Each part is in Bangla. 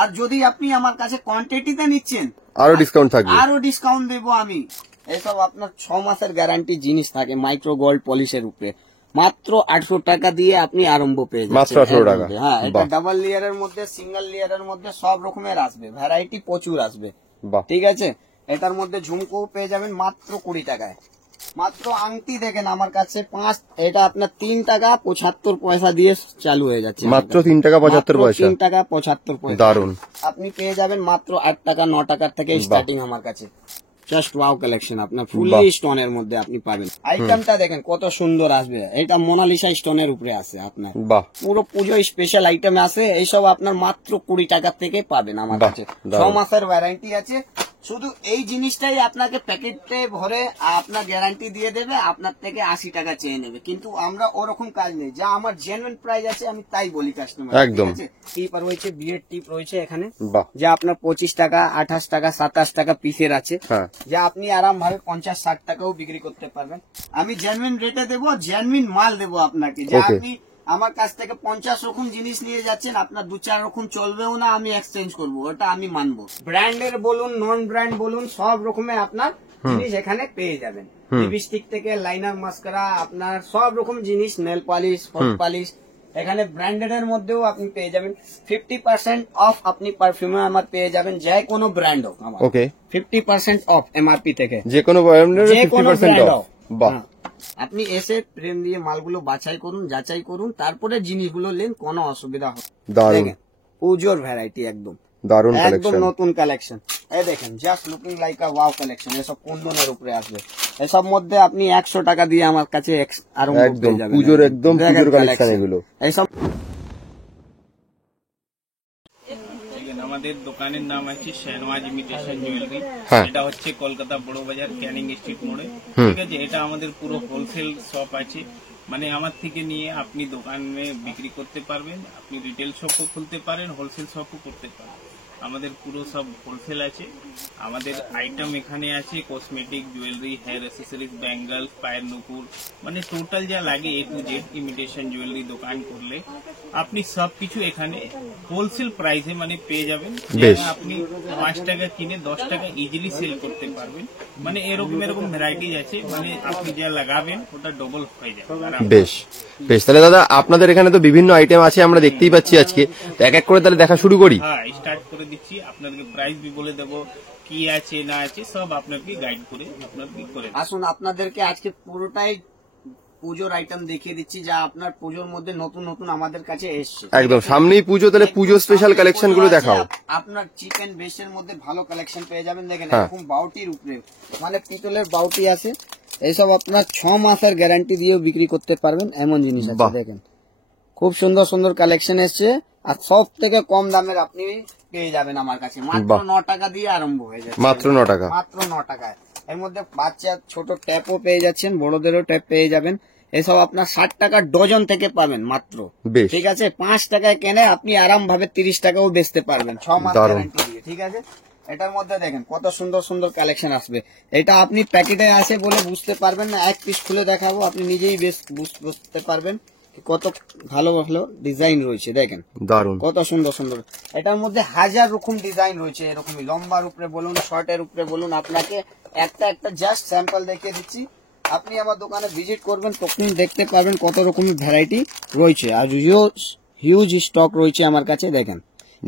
আর যদি আপনি আমার কাছে কোয়ান্টিটিতে নিচ্ছেন আরো ডিসকাউন্ট থাকবে, আরো ডিসকাউন্ট দেবো আমি। এইসব আপনার 6 মাসের গ্যারান্টি জিনিস থাকে মাইক্রো গোল্ড পলিশের উপরে, মাত্র 800 টাকা দিয়ে আপনি আরম্ভ পেয়ে যাচ্ছেন, মাত্র 800 টাকা। হ্যাঁ, এটা ডাবল লেয়ারের মধ্যে, সিঙ্গেল লেয়ারের মধ্যে সব রকমের আসবে, ভ্যারাইটি প্রচুর আসবে। ঠিক আছে, এটার মধ্যে ঝুমকো পেয়ে যাবেন মাত্র 20 টাকায়। মাত্র আংটি দেখেন আমার কাছে 5, এটা আপনার 3 টাকা 75 পয়সা দিয়ে চালু হয়ে যাচ্ছে, মাত্র 3 টাকা 75 পয়সা, 3 টাকা 75 পয়সা। দারুন। আপনি পেয়ে যাবেন মাত্র 8 টাকা 9 টাকার থেকে স্টার্টিং আমার কাছে। জাস্ট ওয়াও কালেকশন আপনার ফুলি স্টোনের মধ্যে আপনি পাবেন। আইটেমটা দেখেন কত সুন্দর আসবে, এটা মোনালিসা স্টোনের উপরে আছে আপনার, পুরো পুজো স্পেশাল আইটেম আছে। এইসব আপনার মাত্র 20 টাকা থেকে পাবেন আমার কাছে। 6 মাসের ওয়ারেন্টি আছে। শুধু এই জিনিসটাই আপনাকে প্যাকেটে ভরে আপনার গ্যারান্টি দিয়ে দেবে, আপনার থেকে 80 টাকা চেয়ে নেবে, কিন্তু আমরা ওরকম কাজ নেই। যা আমার জেনুইন প্রাইস আছে আমি তাই বলি কাস্টমার। একদম। টিপ রয়েছে, বিয়ের টিপ রয়েছে এখানে, যা আপনার 25 টাকা 28 টাকা 27 টাকা পিসের আছে, যা আপনি আরাম ভাবে 50-60 টাকাও বিক্রি করতে পারবেন। আমি জেনুইন রেটে দেবো, জেনুইন মাল দেবো আপনাকে। যা আপনি আমার কাছ থেকে 50 রকম জিনিস নিয়ে যাচ্ছেন, আপনার 2-4 রকম চলবেও না, আমি এক্সচেঞ্জ করবো, ওটা আমি মানবো। ব্র্যান্ডের বলুন নন ব্র্যান্ড বলুন, সব রকমের আপনার জিনিস এখানে পেয়ে যাবেন। লিপস্টিক থেকে লাইনার মাস্কারা, আপনার সব রকম জিনিস, নেল পলিশ, ফোট পলিশ, এখানে ব্র্যান্ডেড এর মধ্যেও আপনি পেয়ে যাবেন। 50% অফ আপনি পারফিউমে আমার পেয়ে যাবেন, যে কোনো ব্র্যান্ড হোক আমার। 50% অফ এমআরপি থেকে, যে কোনো ব্র্যান্ডের 50% অফ। বাহ, আপনি এসে প্রেম দিয়ে মালগুলো বাছাই করুন, যাচাই করুন, তারপরে জিনিসগুলো নেন, কোনো অসুবিধা হবে। দারুন পুজোর ভ্যারাইটি, একদম দারুন একদম নতুন কালেকশন। এই দেখেন, জাস্ট লুকিং লাইক আ ওয়াও কালেকশন। এসব কুন্দনের উপরে আসবে, এসব মধ্যে আপনি 100 টাকা দিয়ে আমার কাছে আরো একদম পুজোর, একদম পুজোর কালেকশন এগুলো। এইসব আমাদের দোকানের নাম আছে শেনওয়াজ ইমিটেশন জুয়েলারি। এটা হচ্ছে কলকাতা বড় বাজার ক্যানিং স্ট্রিট মোড়ে। ঠিক আছে, এটা আমাদের পুরো হোলসেল শপ আছে, মানে আমার থেকে নিয়ে আপনি দোকানে বিক্রি করতে পারবেন, আপনি রিটেল শপও খুলতে পারেন, হোলসেল শপও করতে পারেন। আমাদের পুরো সব হোলসেল আছে। আমাদের আইটেম এখানে আছে cosmetic, jewellery, hair accessories, bangles, পায়ের নুপুর, মানে টোটাল যা লাগে A to Z imitation jewellery দোকান করলে আপনি সবকিছু এখানে হোলসেল প্রাইসে মানে পেয়ে যাবেন। আপনি 5 টাকা কিনে 10 টাকা ইজিলি সেল করতে পারবেন। মানে এরকম ভ্যারাইটিজ আছে, মানে আপনি যা লাগাবেন ওটা ডবল হয়ে যাবে। বেশ বেশ, তাহলে দাদা আপনাদের এখানে তো বিভিন্ন আইটেম আছে, আমরা দেখতেই পাচ্ছি আজকে। এক এক করে তাহলে দেখা শুরু করি। হ্যাঁ, স্টার্ট করে দিচ্ছি। আপনাদেরকে প্রাইস বি বলে দেবো, কি আছে না আছে সব আপনাকে গাইড করে আপনাকে করে। আসুন, আপনাদেরকে আজকে পুরোটাই পুজোর আইটেম দেখিয়ে দিচ্ছি, যা আপনার পুজোর মধ্যে নতুন নতুন আমাদের কাছে এসছে। একদম সামনেই পুজো, তাহলে পুজো স্পেশাল কালেকশন গুলো দেখাও। আপনার চিকেন বেসের মধ্যে ভালো কালেকশন পেয়ে যাবেন। দেখেন এরকম বাউটির উপরে, মানে পিতলের বাউটি আছে। এইসব আপনার 6 মাসের গ্যারান্টি দিয়েও বিক্রি করতে পারবেন, এমন জিনিস আছে। দেখেন খুব সুন্দর সুন্দর কালেকশন এসছে, আর সব থেকে কম দামের আপনি পেয়ে যাবেন আমার কাছে। মাত্র 9 টাকা দিয়ে আরম্ভ হয়ে যাচ্ছে, মাত্র 9 টাকা, মাত্র 9 টাকায়। এর মধ্যে বাচ্চা ছোট ট্যাপও পেয়ে যাচ্ছেন, বড়দেরও ট্যাপ পেয়ে যাবেন। এসব আপনার 60 টাকা ডজন থেকে পাবেন মাত্র। ঠিক আছে, 5 টাকায় কেনে আপনি আরাম ভাবে 30 টাকাও বেচতে পারবেন 6 মাস গ্যারান্টি দিয়ে। ঠিক আছে, এটার মধ্যে দেখেন কত সুন্দর সুন্দর কালেকশন আসবে। এটা আপনি প্যাকেটে আসে বলে বুঝতে পারবেন না, এক পিস খুলে দেখাবো, আপনি নিজেই বুঝতে পারবেন কত ভালো ভালো ডিজাইন রয়েছে। দেখেন দারুন, কত সুন্দর সুন্দর। এটার মধ্যে 1000 রকম ডিজাইন রয়েছে, এরকমই লম্বার উপরে বলুন, শর্টের উপরে বলুন। আপনাকে একটা একটা জাস্ট স্যাম্পল দেখিয়ে দিচ্ছি, আপনি আমার দোকানে ভিজিট করবেন তখন দেখতে পারবেন কত রকমের ভ্যারাইটি রয়েছে, আর হিউজ স্টক রয়েছে আমার কাছে। দেখেন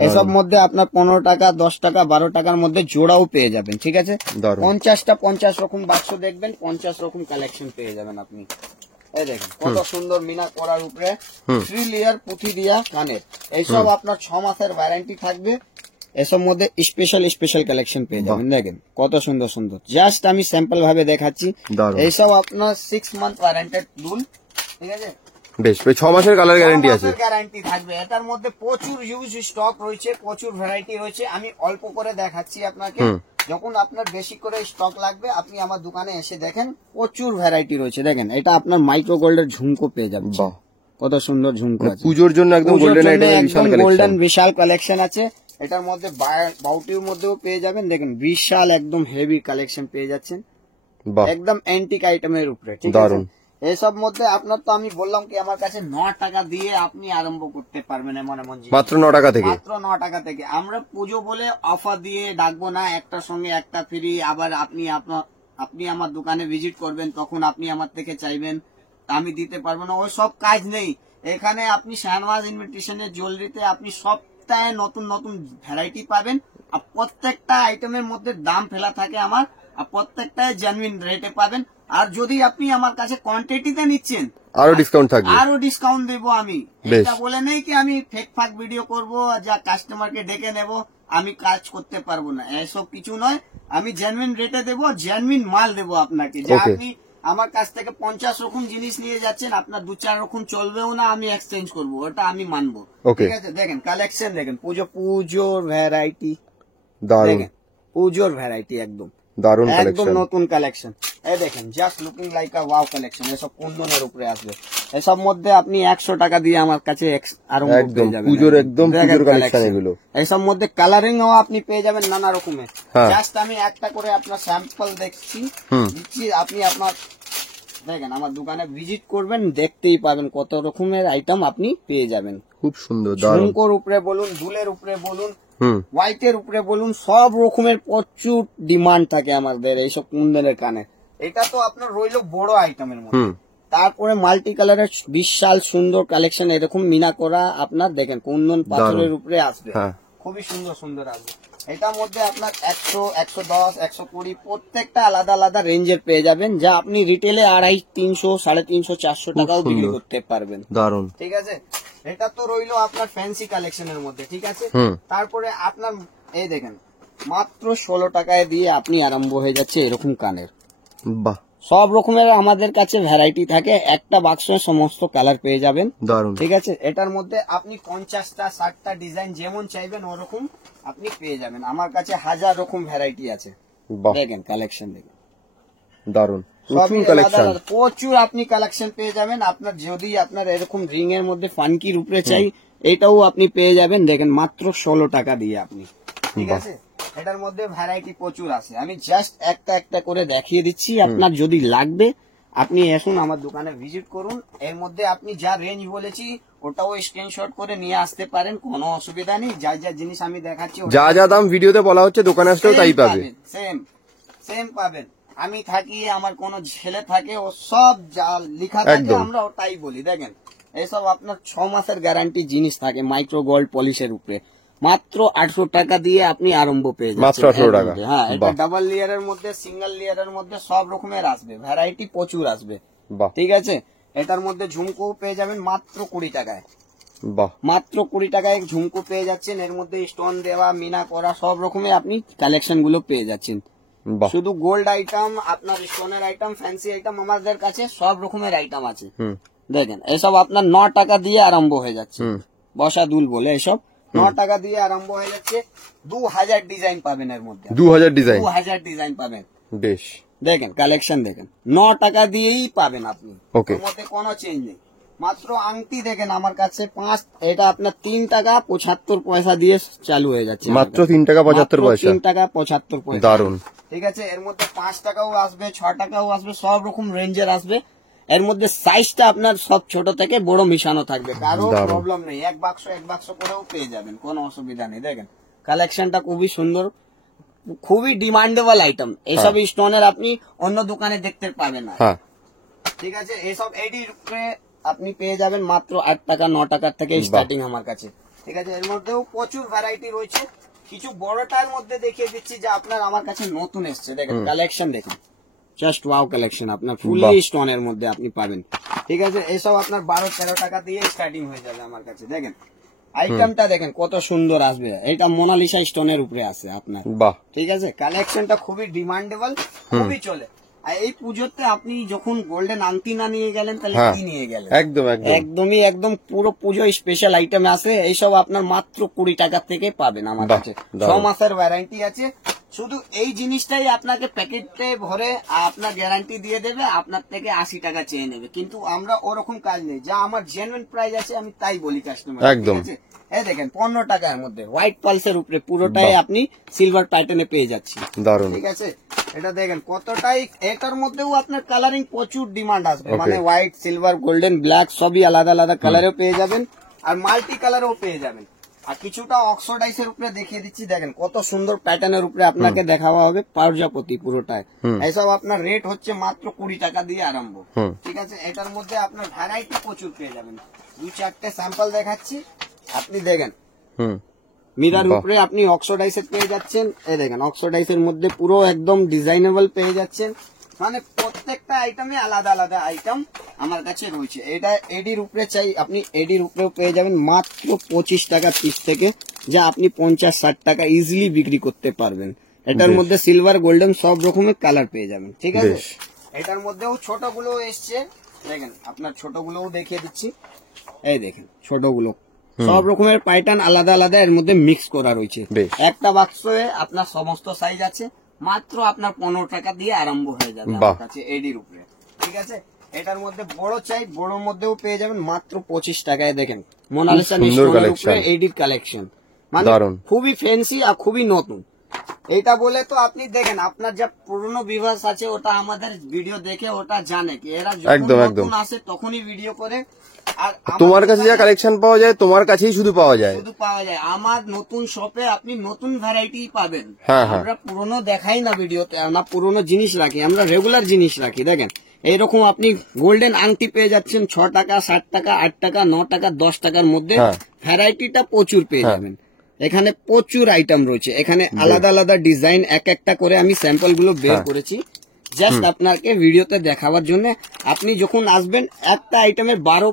এসব মধ্যে আপনার 15 টাকা 10 টাকা 12 টাকার মধ্যে জোড়াও পেয়ে যাবেন। ঠিক আছে, 50 রকম বাক্স দেখবেন, 50 রকম কালেকশন পেয়ে যাবেন আপনি। এই দেখেন কত সুন্দর মিনা করার উপরে 3 লেয়ার পুঁথি দিয়া কানের। এইসব আপনার 6 মাসের ওয়ারেন্টি থাকবে। এসব মধ্যে স্পেশাল কালেকশন পেয়ে যাবেন। দেখেন কত সুন্দর সুন্দর, জাস্ট আমি স্যাম্পল ভাবে দেখাচ্ছি। এইসব আপনার 6 মান্থ ওয়ারেন্টেড দুল। ঠিক আছে, বেশ 6 মাসের কালার গ্যারান্টি আছে, গ্যারান্টি থাকবে। এটার মধ্যে প্রচুর হিউজ স্টক রয়েছে, প্রচুর ভ্যারাইটি রয়েছে। আমি অল্প করে দেখাচ্ছি আপনাকে, যখন আপনার বেশি করে স্টক লাগবে আপনি আমার দোকানে এসে দেখেন, প্রচুর ভ্যারাইটি রয়েছে। দেখেন এটা আপনার মাইক্রো গোল্ডের ঝুমকো পেয়ে যাবেন, কত সুন্দর ঝুমকো আছে পুজোর জন্য, একদম গোল্ডেন আইটেম, গোল্ডেন বিশাল কালেকশন আছে। এটার মধ্যে বাউটির মধ্যেও পেয়ে যাবেন। দেখেন বিশাল একদম হেভি কালেকশন পেয়ে যাচ্ছেন, একদম অ্যান্টিক আইটেমের উপরে। ঠিক আছে, এইসব মধ্যে আপনার তো আমি বললাম কি আমার কাছে 9 টাকা দিয়ে আপনি আরম্ভ করতে পারবেন এমন এমন জিনিস। মাত্র 9 টাকা থেকে? মাত্র 9 টাকা থেকে। আমরা পুজো বলে অফার দিয়ে ডাকবো না, একটার সঙ্গে একটা ফ্রি। আবার আপনি আমার দোকানে ভিজিট করবেন, তখন আপনি আমার থেকে চাইবেন আমি দিতে পারবো না, ওই সব কাজ নেই এখানে। আপনি শাহনওয়াজ ইনভিটেশনের জুয়েলারিতে আপনি সপ্তাহে নতুন নতুন ভ্যারাইটি পাবেন, আর প্রত্যেকটা আইটেমের মধ্যে দাম ফেলা থাকে আমার, আর প্রত্যেকটাই জেনুইন রেটে পাবেন। আর যদি আপনি আমার কাছে কোয়ান্টিটিতে নিচ্ছেন আরো ডিসকাউন্ট থাকবে, আরো ডিসকাউন্ট দেবো আমি। এটা বলে নেই কি আমি ফেক ফাক ভিডিও করব, যা কাস্টমারকে ডেকে নেব, আমি কাজ করতে পারবো না, এসব কিছু নয়। আমি জেনুইন রেটে দেবো, জেনুইন মাল দেবো আপনাকে। যে আপনি আমার কাছ থেকে 50 রকম জিনিস নিয়ে যাচ্ছেন, আপনার 2-4 রকম চলবেও না, আমি এক্সচেঞ্জ করবো, ওটা আমি মানবো। ঠিক আছে, দেখেন কালেকশন দেখেন, পুজোর ভ্যারাইটি দেখেন, পুজোর ভ্যারাইটি একদম দারুন একদম নতুন কালেকশন। এই দেখেন জাস্ট লুকিং লাইক আ ওয়াও কালেকশন, এসব কুন্দনের উপরে আসবে। এসব মধ্যে আপনি 100 টাকা দিয়ে আমার কাছে আরো পুজোর একদম পুজোর কালেকশন এগুলো। এসব মধ্যে কালারিং ও আপনি পেয়ে যাবেন নানা রকমের। জাস্ট আমি একটা করে আপনার স্যাম্পল দিচ্ছি, আপনি আপনার দেখেন আমার দোকানে ভিজিট করবেন, দেখতেই পাবেন কত রকমের আইটেম আপনি পেয়ে যাবেন। খুব সুন্দর, ঝুমকোর উপরে বলুন, দুলের উপরে বলুন, হোয়াইটের উপরে বলুন, সব রকমের প্রচুর ডিমান্ড থাকে আমাদের এইসব কুন্দনের কানে। এটা তো আপনার রইল বড় আইটেমের মধ্যে। তারপরে মাল্টি কালারের বিশাল সুন্দর কালেকশন, এরকম মিনা করা আপনার দেখেন কুন্দন পাথরের উপরে আসবে, খুবই সুন্দর সুন্দর আসবে। এটার মধ্যে আপনার 100, 110, 120 প্রত্যেকটা আলাদা আলাদা রেঞ্জের পেয়ে যাবেন, যা আপনি রিটেলে 250, 300, 350, 400 টাকাও বিক্রি করতে পারবেন। দারুন, ঠিক আছে। এটা তো রইলো আপনার ফ্যান্সি কালেকশনের মধ্যে। ঠিক আছে, তারপরে আপনার এই দেখেন মাত্র 16 টাকায় দিয়ে আপনি আরম্ভ হয়ে যাচ্ছে এরকম কানের। বাহ, সব রকমের আমাদের কাছে ভ্যারাইটি থাকে, একটা বাক্সে সমস্ত কালার পেয়ে যাবেন। দারুন, ঠিক আছে। এটার মধ্যে আপনি 50টা 60টা ডিজাইন যেমন চাইবেন ওরকম আপনি পেয়ে যাবেন। আমার কাছে 1000 রকম ভ্যারাইটি আছে। দেখেন কালেকশন দেখেন, দারুন, প্রচুর আপনি কালেকশন পেয়ে যাবেন। আপনার যদি আপনার এরকম রিং এর মধ্যে ফানকির উপরে চাই, এটাও আপনি পেয়ে যাবেন। দেখেন মাত্র 16 টাকা দিয়ে আপনি। ঠিক আছে, এটার মধ্যে ভ্যারাইটি প্রচুর আছে, আমি জাস্ট একটা একটা করে দেখিয়ে দিচ্ছি। আপনার যদি লাগবে আপনি আসুন আমার দোকানে ভিজিট করুন। এর মধ্যে আপনি যা রেঞ্জ বলেছি ওটাও স্ক্রিনশট করে নিয়ে আসতে পারেন, কোনো অসুবিধা নেই। যা যা জিনিস আমি দেখাচ্ছি, যা যা দাম ভিডিওতে বলা হচ্ছে দোকানে আসলেও তাই পাবে, সেম পাবেন। আমি থাকি, আমার কোন ছেলে থাকে, ও সব যা লেখা থাকে আমরা ওটাই বলি। দেখেন এইসব আপনার 6 মাসের গ্যারান্টি জিনিস থাকে মাইক্রো গোল্ড পলিশের উপরে। মাত্র 800 টাকা দিয়ে আপনি আরম্ভ পেয়ে যাচ্ছেন। মাত্র 800 টাকা। হ্যাঁ, এটা ডাবল লেয়ারের মধ্যে, সিঙ্গেল লেয়ারের মধ্যে সব রকমের আসবে, ভ্যারাইটি প্রচুর আসবে। ঠিক আছে, এটার মধ্যে ঝুমকো পেয়ে যাবেন মাত্র 20 টাকায়। মাত্র 20 টাকায় ঝুমকো পেয়ে যাচ্ছেন। এর মধ্যে স্টোন দেওয়া, মিনা করা সব রকমের আপনি কালেকশন গুলো পেয়ে যাচ্ছেন। শুধু গোল্ড আইটেম, আপনার স্টোনের আইটেম, ফ্যান্সি আইটেম, আমাদের কাছে সব রকমের আইটেম আছে। দেখেন এসব আপনার 9 টাকা দিয়ে আরম্ভ হয়ে যাচ্ছে। বসা দুল বলে এসব 9 টাকা দিয়ে আরম্ভ হয়ে যাচ্ছে। 2000 ডিজাইন পাবেন এর মধ্যে, 2000 ডিজাইন পাবেন। বেশ, দেখেন কালেকশন দেখেন, 9 টাকা দিয়েই পাবেন আপনি, এর মধ্যে কোনো চেঞ্জ নেই। মাত্র আংটি দেখেন আমার কাছে 5, এটা আপনার 3 টাকা 75 পয়সা দিয়ে চালু হয়ে যাচ্ছে। মাত্র 3 টাকা 75 পয়সা, 3 টাকা 75 পয়সা। দারুন, ঠিক আছে। এর মধ্যে 5 টাকাও আসবে, 6 টাকাও আসবে, সব রকম রেঞ্জের আসবে। এর মধ্যে সাইজটা আপনার সব ছোট থেকে বড় মিশানো থাকবে, কারো প্রবলেম নেই। এক বাক্স করেও পেয়ে যাবেন, কোনো অসুবিধা নেই। দেখেন কালেকশনটা খুবই সুন্দর, খুবই ডিমান্ডেবল আইটেম। এইসব স্টোনের আপনি অন্য দোকানে দেখতে পাবেন না। ঠিক আছে, এইসব এডির উপরে আপনি পেয়ে যাবেন মাত্র 8 টাকা 9 টাকার থেকে স্টার্টিং আমার কাছে। ঠিক আছে, এর মধ্যেও প্রচুর ভ্যারাইটি রয়েছে। কিছু বড়টার মধ্যে দেখিয়ে দিচ্ছি যা আপনার আমার কাছে নতুন এসছে। দেখেন কালেকশন দেখেন, জাস্ট ওয়াও কালেকশন আপনার ফুলি স্টোনের মধ্যে আপনি পাবেন। ঠিক আছে, এইসব আপনার 12-13 টাকা দিয়ে স্টার্টিং হয়ে যাবে আমার কাছে। দেখেন আইটেমটা দেখেন কত সুন্দর আসবে, এটা মোনালিসা স্টোনের উপরে আছে আপনার। ঠিক আছে, কালেকশনটা খুবই ডিমান্ডেবল, খুবই চলে। আর এই পুজোতে আপনি যখন গোল্ডেন আংটি না নিয়ে গেলেন তাহলে কি নিয়ে গেলেন? একদম পুরো পুজো স্পেশাল আইটেম আছে। এইসব আপনার মাত্র 20 টাকা থেকে পাবেন আমার কাছে। 6 মাসের ওয়ারেন্টি আছে। শুধু এই জিনিসটাই আপনাকে প্যাকেটে ভরে আপনার গ্যারান্টি দিয়ে দেবে, আপনার থেকে 80 টাকা চেয়ে নেবে। কিন্তু আমরা ওরকম কাজ নেই, যা আমার জেনুইন প্রাইস আছে আমি তাই বলি কাস্টমার। ঠিক আছে, এই দেখেন 15 টাকার মধ্যে হোয়াইট পালসের উপরে পুরোটাই আপনি সিলভার প্যাটার্নে পেয়ে যাচ্ছি। ঠিক আছে, এটা দেখেন কতটাই, এটার মধ্যেও আপনার কালারিং প্রচুর ডিমান্ড আসবে, মানে হোয়াইট, সিলভার, গোল্ডেন, ব্ল্যাক সবই আলাদা আলাদা কালারেও পেয়ে যাবেন, আর মাল্টি কালারও পেয়ে যাবেন। আর কিছুটা অক্সোডাইসের উপরে দেখিয়ে দিচ্ছি, দেখেন কত সুন্দর প্যাটার্নের উপরে আপনাকে দেখাওয়া হবে, প্রজাপতি পুরোটায়। এইসব আপনার রেট হচ্ছে মাত্র 20 টাকা দিয়ে আরম্ভ, ঠিক আছে। এটার মধ্যে আপনার ভ্যারাইটি প্রচুর পেয়ে যাবেন। 2-4টে স্যাম্পল দেখাচ্ছি, আপনি দেখেন। মিরার উপরে আপনি অক্সোডাইসের পেয়ে যাচ্ছেন, এই দেখেন অক্সোডাইসের মধ্যে পুরো একদম ডিজাইনেবল পেয়ে যাচ্ছেন, মানে প্রত্যেকটা আইটেমে আলাদা আলাদা আইটেম আমার কাছে রয়েছে। এটা এডির উপরে চাই, আপনি এডির উপরেও পেয়ে যাবেন মাত্র 25 টাকা পিস থেকে, যা আপনি 50-60 টাকা ইজিলি বিক্রি করতে পারবেন। এটার মধ্যে সিলভার, গোল্ডেন সব রকমের কালার পেয়ে যাবেন, ঠিক আছে। এটার মধ্যেও ছোটগুলো এসছে, দেখেন আপনার ছোটগুলোও দেখিয়ে দিচ্ছি, এই দেখেন ছোটগুলো সব রকমের প্যাটার্ন আলাদা আলাদা এর মধ্যে মিক্স করা রয়েছে। একটা বাক্সে আপনার সমস্ত সাইজ আছে, মাত্র আপনার 15 টাকা দিয়ে আরম্ভ হয়ে যাবে আমার কাছে এডির উপরে, ঠিক আছে। এটার মধ্যে বড় চাই, বড়র মধ্যেও পেয়ে যাবেন মাত্র 25 টাকায়। দেখেন মোনালিসা এডির কালেকশন, মানে খুবই ফ্যান্সি আর খুবই নতুন। এটা বলে তো আপনি দেখেন আপনার যা পুরনো ভিউয়ার্স আছে ওটা আমাদের ভিডিও দেখে ওটা জানে কি এরা যখন আসে তখনই ভিডিও করে। আর তোমার কাছে যা কালেকশন পাওয়া যায় তোমার কাছেই শুধু পাওয়া যায়, আমার নতুন শপে আপনি নতুন ভ্যারাইটি পাবেন। আমরা পুরনো দেখাই না ভিডিওতে, আমরা পুরনো জিনিস রাখি, আমরা রেগুলার জিনিস রাখি। দেখেন এইরকম আপনি গোল্ডেন আংটি পেয়ে যাচ্ছেন 6 টাকা, 7 টাকা, 8 টাকা, 9 টাকা, 10 টাকার মধ্যে। ভ্যারাইটিটা প্রচুর পেয়ে যাবেন, এখানে প্রচুর আইটেম রয়েছে। এখানে আলাদা আলাদা ডিজাইন এক একটা করে আমি স্যাম্পল গুলো বের করেছি জাস্ট আপনাকে ভিডিওতে দেখাবার জন্য। আপনি যখন আসবেন একটা আইটেমের 12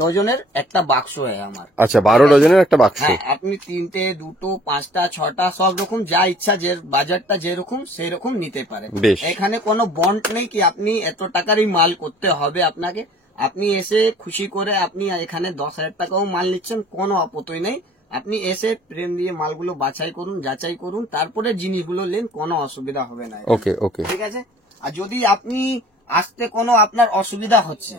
ডজনের একটা বাক্স হয় আমার। আচ্ছা 12 ডজনের একটা বাক্স, আপনি 3টে, 2টো, 5টা, 6টা সব রকম যা ইচ্ছা, যে বাজারটা যেরকম সেই রকম নিতে পারেন। এখানে কোনো বন্ড নেই কি আপনি এত টাকারই মাল করতে হবে আপনাকে। আপনি এসে খুশি করে আপনি এখানে 10,000 টাকাও মাল নিচ্ছেন, কোনো আপত্তি নেই। আপনি এসে প্রেম দিয়ে মালগুলো বাছাই করুন, যাচাই করুন, তারপরে জিনিসগুলো নেন, কোনো অসুবিধা হবে না। ওকে ওকে, ঠিক আছে। আর যদি আপনি আসতে কোনো আপনার অসুবিধা হচ্ছে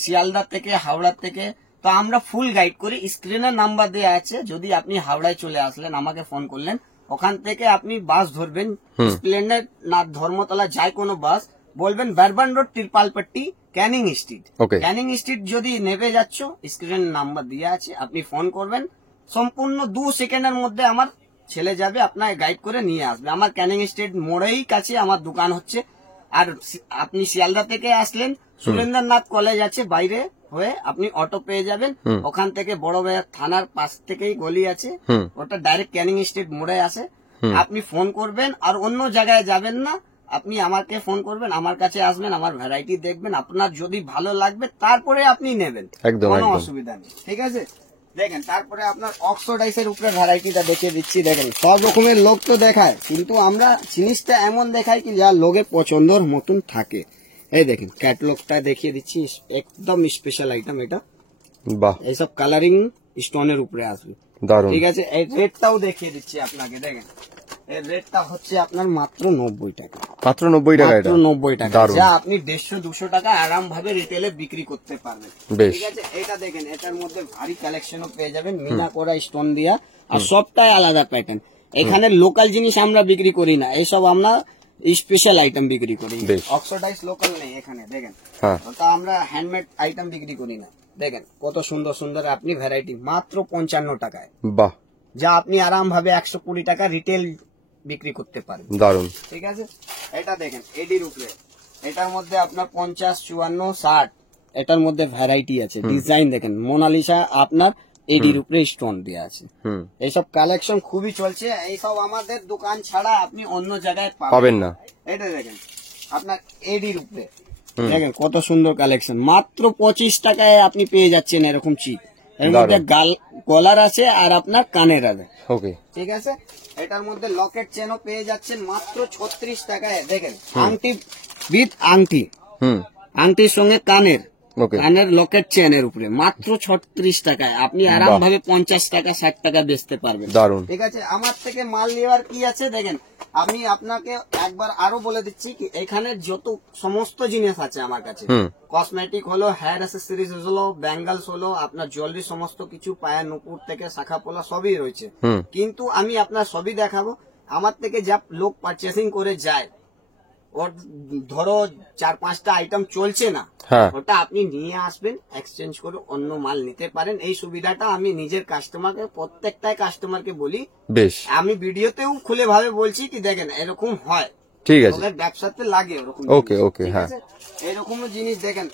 শিয়ালদা থেকে, হাওড়া থেকে, তো আমরা ফুল গাইড করি। স্ক্রিনে নাম্বার দেওয়া আছে, যদি আপনি হাওড়ায় চলে আসলেন আমাকে ফোন করলেন, ওখান থেকে আপনি বাস ধরবেন, স্প্লেন্ডার না ধর্মতলা যায় কোনো বাস, বলবেন bourbon road, Tirpalpatti, Canning street. Canning street যদি নেমে যাচ্ছ, স্ক্রিনে নাম্বার দেওয়া আছে, আপনি ফোন করবেন, সম্পূর্ণ 2 সেকেন্ডের মধ্যে আমার ছেলে যাবে আপনার গাইড করে নিয়ে আসবে। আমার ক্যানিং স্ট্রিট মোড়েই কাছে আমার দোকান হচ্ছে। আর আপনি শিয়ালদা থেকে আসলেন, সুরেন্দ্রনাথ কলেজ আছে বাইরে হয়ে, আপনি অটো পেয়ে যাবেন, ওখান থেকে বড় বাজার থানার পাশ থেকেই গলি আছে, ওটা ডাইরেক্ট ক্যানিং স্ট্রিট মোড়ে আসে। আপনি ফোন করবেন, আর অন্য জায়গায় যাবেন না, আপনি আমাকে ফোন করবেন, আমার কাছে আসবেন, আমার ভ্যারাইটি দেখবেন, আপনার যদি ভালো লাগবে তারপরে আপনি নেবেন, কোনো অসুবিধা নেই, ঠিক আছে। দেখেন তারপরে আপনার অক্সোডাইসের উপরে ভ্যারাইটিটা দেখিয়ে দিচ্ছি। দেখেন সব রকমের লোক তো দেখায়, কিন্তু আমরা জিনিসটা এমন দেখাই কি যা লোকের পছন্দর মতন থাকে। এই দেখেন ক্যাটলগটা দেখিয়ে দিচ্ছি, একদম স্পেশাল আইটেম এটা। বাহ, এইসব কালারিং স্টোনের উপরে আসবে, ঠিক আছে। এই রেটটাও দেখিয়ে দিচ্ছি আপনাকে। দেখেন এর রেটটা হচ্ছে আপনার মাত্র 90 টাকা, মাত্র 90 টাকা, মাত্র 90 টাকা, যা আপনি 150-200 টাকা আরাম ভাবে রিটেলে বিক্রি করতে পারবেন, ঠিক আছে। এটা দেখেন এটার মধ্যে ভারী কালেকশনও পেয়ে যাবেন, মিনা করা স্টোন দিয়া, আর সবটাই আলাদা প্যাটার্ন। এখানে লোকাল জিনিস আমরা বিক্রি করি না, এইসব আমরা স্পেশাল আইটেম বিক্রি করি। অক্সোডাইজ লোকাল নেই এখানে, দেখেন ওটা আমরা হ্যান্ডমেড আইটেম বিক্রি করি না। দেখেন কত সুন্দর সুন্দর আপনি ভ্যারাইটি মাত্র 55 টাকায়, বাহ, যা আপনি আরাম ভাবে 120 টাকা রিটেল বিক্রি করতে পারেন, দারুন, ঠিক আছে। এটা দেখেন এডির উপরে, এটার মধ্যে আপনার 50, 54, 60, এটার মধ্যে ভ্যারাইটি আছে। ডিজাইন দেখেন মোনালিসা আপনার এডির উপরে স্টোন দেওয়া আছে। এইসব কালেকশন খুবই চলছে, এইসব আমাদের দোকান ছাড়া আপনি অন্য জায়গায় পাবেন না। এটা দেখেন আপনার এডির উপরে, দেখেন কত সুন্দর কালেকশন, মাত্র 25 টাকায় আপনি পেয়ে যাচ্ছেন এরকম চিপ। এর মধ্যে গলার আছে আর আপনার কানের আছে, ওকে, ঠিক আছে। এটার মধ্যে লকেট চেনও পেয়ে যাচ্ছেন মাত্র 36 টাকায়। দেখেন আংটি উইথ আংটি, আংটির সঙ্গে কানের, কানের লকেট চেনের উপরে মাত্র 36 টাকায় আপনি আরাম ভাবে 50 টাকা 60 টাকা বেচতে পারবেন, দারুন, ঠিক আছে। আমার থেকে মাল নেওয়ার কি আছে দেখেন, আমি আপনাকে একবার আরো বলে দিচ্ছি কি এখানে যত সমস্ত জিনিস আছে আমার কাছে, কসমেটিক হলো, হেয়ার অ্যাসেসরিজ হলো, ব্যাঙ্গলস হলো, আপনার জুয়েলারি, সমস্ত কিছু, পায়ের নুপুর থেকে শাখা পোলা সবই রয়েছে। কিন্তু আমি আপনার সবই দেখাবো। আমার থেকে যা লোক পারচেসিং করে যায় ওর ধরো 4-5টা আইটেম চলছে না, হ্যাঁ ওটা আপনি নিয়ে আসবেন, এক্সচেঞ্জ করে অন্য মাল নিতে পারেন। এই সুবিধাটা আমি নিজের কাস্টমারকে, প্রত্যেকটাই কাস্টমারকে বলি। বেশ, আমি ভিডিওতেও খুলে ভাবে বলছি কি দেখেন এরকম হয়, ঠিক আছে, ওদের ব্যবসাতে লাগে ওরকম। ওকে ওকে, হ্যাঁ এরকমও জিনিস দেখেন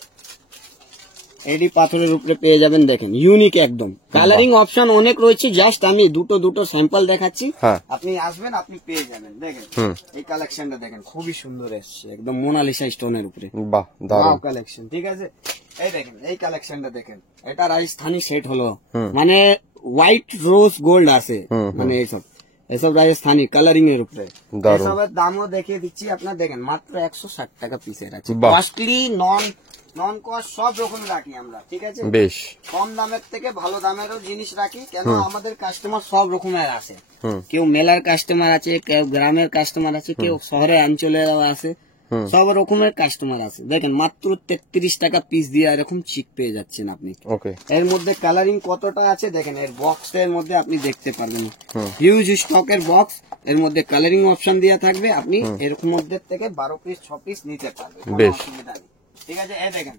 এডি পাথরের উপরে পেয়ে যাবেন, দেখেন ইউনিক একদম। কালারিং অপশন অনেক রয়েছে, জাস্ট আমি দুটো স্যাম্পল দেখাচ্ছি, হ্যাঁ আপনি আসবেন আপনি পেয়ে যাবেন। দেখেন হুম, এই কালেকশনটা দেখেন খুবই সুন্দর এসছে, একদম মোনালিসা স্টোনের উপরে বাহ দারুণ, কালেকশন। ঠিক আছে, এই দেখেন এই কালেকশনটা দেখেন, এটা রাজস্থানি সেট হলো, হুম। মানে হোয়াইট রোজ গোল্ড আছে, হুম, মানে এসব রাজস্থানি কালারিং এর উপরে। দারুণ। এসবের দামও দেখিয়ে দিচ্ছি আপনার, দেখেন মাত্র 160 টাকা পিসের আছে। বাহ। কস্টলি নন কস্ট সব রকম রাখি আমরা, ঠিক আছে। বেশ, কম দামের থেকে ভালো দামেরও জিনিস রাখি, কেন আমাদের কাস্টমার সব রকমের আছে। হুম, কেউ মেলার কাস্টমার আছে, কেউ গ্রামের কাস্টমার আছে, কেউ শহরে অঞ্চলের আছে, হুম, সব রকমের কাস্টমার আছে। দেখেন মাত্র 33 টাকা পিস দিয়ে এরকম চিক পেয়ে যাচ্ছেন আপনি। ওকে, এর মধ্যে কালারিং কতটা আছে দেখেন, এর বক্সের মধ্যে আপনি দেখতে পারবেন, হুম, হিউজ স্টকের বক্স, এর মধ্যে কালারিং অপশন দেওয়া থাকবে, আপনি এরকম মধ্যে থেকে 12 পিস 6 পিস নিতে পারবেন, কোনো বেশ। অসুবিধা নেই। ঠিক আছে, এই দেখেন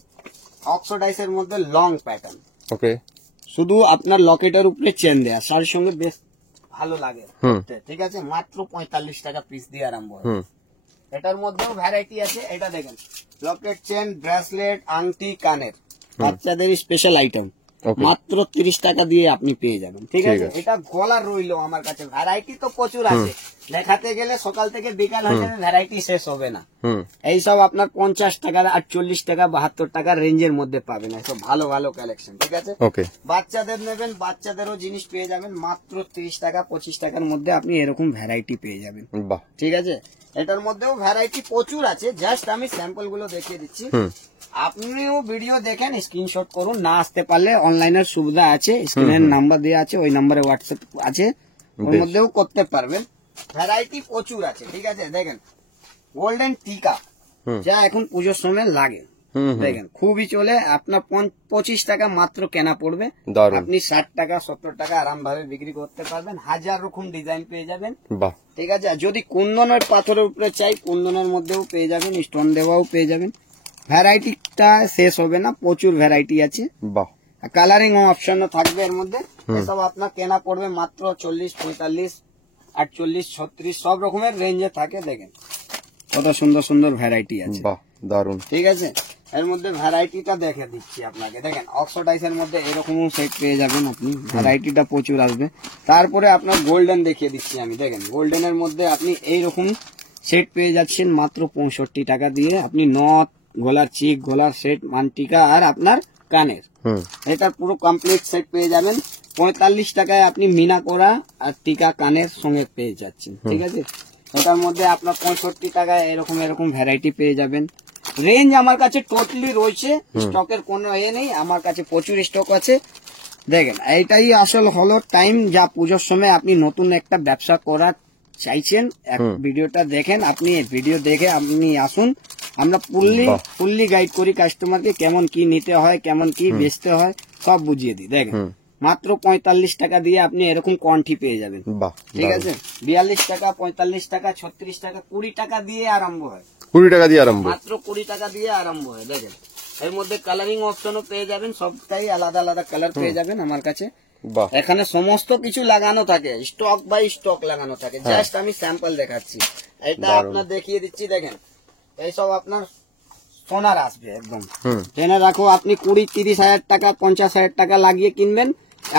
অক্সোডাইসের মধ্যে লং প্যাটার্ন, ওকে, শুধু আপনার লকেটের উপরে চেন দেয়া, শাড়ির সঙ্গে বেশ ভালো লাগে। হুম, ঠিক আছে, মাত্র 45 টাকা পিস দিয়ে আরম্ভ হয়। হুম, এটার মধ্যেও ভ্যারাইটি আছে, এটা দেখেন লকেট, চেন, ব্রেসলেট, আংটি, কানের, বাচ্চাদের স্পেশাল আইটেম, ওকে, মাত্র 30 টাকা দিয়ে আপনি পেয়ে যাবেন। ঠিক ঠিক আছে, আছে। এটা গলার রইলো আমার কাছে, ভ্যারাইটি তো প্রচুর আছে, দেখাতে গেলে সকাল থেকে বিকাল হয়ে যাবে, ভ্যারাইটি শেষ হবে না। হুম, এইসব আপনার 50 টাকা, 48 টাকা, 72 টাকার রেঞ্জের মধ্যে পাবেন, এইসব ভালো ভালো কালেকশন। ঠিক আছে, ওকে, বাচ্চাদের নেবেন, বাচ্চাদেরও জিনিস পেয়ে যাবেন, মাত্র 30 টাকা 25 টাকার মধ্যে আপনি এরকম ভ্যারাইটি পেয়ে যাবেন। বাহ, ঠিক আছে, এটার মধ্যেও ভ্যারাইটি প্রচুর আছে, জাস্ট আমি স্যাম্পল গুলো দেখিয়ে দিচ্ছি। হুম, আপনিও ভিডিও দেখেন, স্ক্রিনশট করুন, না আসতে পারলে অনলাইনের সুবিধা আছে, স্ক্রিনের নাম্বার দেওয়া আছে, ওই নাম্বারে হোয়াটসঅ্যাপ আছে, ওর বেশ। মধ্যেও করতে পারবেন। ভ্যারাইটি প্রচুর আছে। ঠিক আছে, দেখেন গোল্ডেন টিকা, হুম, যা এখন পুজোর সময় লাগে, হুম, হুম, দেখেন খুবই চলে, আপনার 25 টাকা মাত্র কেনা পড়বে, দারুণ, আপনি 60 টাকা 70 টাকা আরাম ভাবে বিক্রি করতে পারবেন, 1000 রকম ডিজাইন পেয়ে যাবেন। বাহ, ঠিক আছে, আর যদি কুন্দনের পাথরের উপরে চাই, কুন্দনের মধ্যেও পেয়ে যাবেন, স্টোন দেওয়াও পেয়ে যাবেন, ভ্যারাইটিটা শেষ হবে না, প্রচুর ভ্যারাইটি আছে। বাহ, কালারিং অপশনও থাকবে এর মধ্যে, এসব আপনার কেনা পড়বে মাত্র 40, 45, 48, 36 সব রকমের রেঞ্জে থাকে। দেখেন কত সুন্দর সুন্দর ভ্যারাইটি আছে। বাহ, দারুণ, ঠিক আছে, এর মধ্যে ভ্যারাইটিটা দেখে দিচ্ছি আপনাকে, দেখেন অক্সোডাইসের মধ্যে এরকমও সেট পেয়ে যাবেন আপনি, ভ্যারাইটিটা প্রচুর আসবে। তারপরে আপনার গোল্ডেন দেখিয়ে দিচ্ছি আমি, দেখেন গোল্ডেনের মধ্যে আপনি এইরকম সেট পেয়ে যাচ্ছেন মাত্র 65 টাকা দিয়ে, আপনি নথ, গলার চিক, গলার সেট, মানটিকা আর আপনার কানের, হুম, এটার পুরো কমপ্লিট সেট পেয়ে যাবেন 45 টাকায়, আপনি মিনা করা আর টিকা কানের সঙ্গে পেয়ে যাচ্ছেন। ঠিক আছে, এটার মধ্যে আপনার 65 টাকায় এরকম ভ্যারাইটি পেয়ে যাবেন। রেঞ্জ আমার কাছে টোটালি রয়েছে, স্টকের কোনো নেই, আমার কাছে প্রচুর স্টক আছে। দেখেন এইটাই আসল হলো টাইম, যা পুজোর সময় আপনি নতুন একটা ব্যবসা করার চাইছেন, ভিডিওটা দেখেন, আপনি ভিডিও দেখে আপনি আসুন, আমরা ফুললি গাইড করি কাস্টমারকে, কেমন কি নিতে হয়, কেমন কি বেচতে হয়, সব বুঝিয়ে দিই। দেখেন মাত্র 45 টাকা দিয়ে আপনি এরকম কোয়ান্টি পেয়ে যাবেন। বাহ, ঠিক আছে, 42 টাকা, 45 টাকা, 36 টাকা, 20 টাকা দিয়ে আরম্ভ হয়, 20 টাকা দিয়ে আরম্ভ, মাত্র 20 টাকা দিয়ে আরম্ভ হয়। দেখেন এর মধ্যে কালারিং অপশনও পেয়ে যাবেন, সবটাই আলাদা আলাদা কালার পেয়ে যাবেন আমার কাছে। বাহ, এখানে সমস্ত কিছু লাগানো থাকে, স্টক বাই স্টক লাগানো থাকে, জাস্ট আমি স্যাম্পল দেখাচ্ছি, এটা আপনার দেখিয়ে দিচ্ছি। দেখেন এইসব আপনার সোনার আসবে একদম, জেনে রাখো, আপনি 20-30 হাজার টাকা 50 হাজার টাকা লাগিয়ে কিনবেন,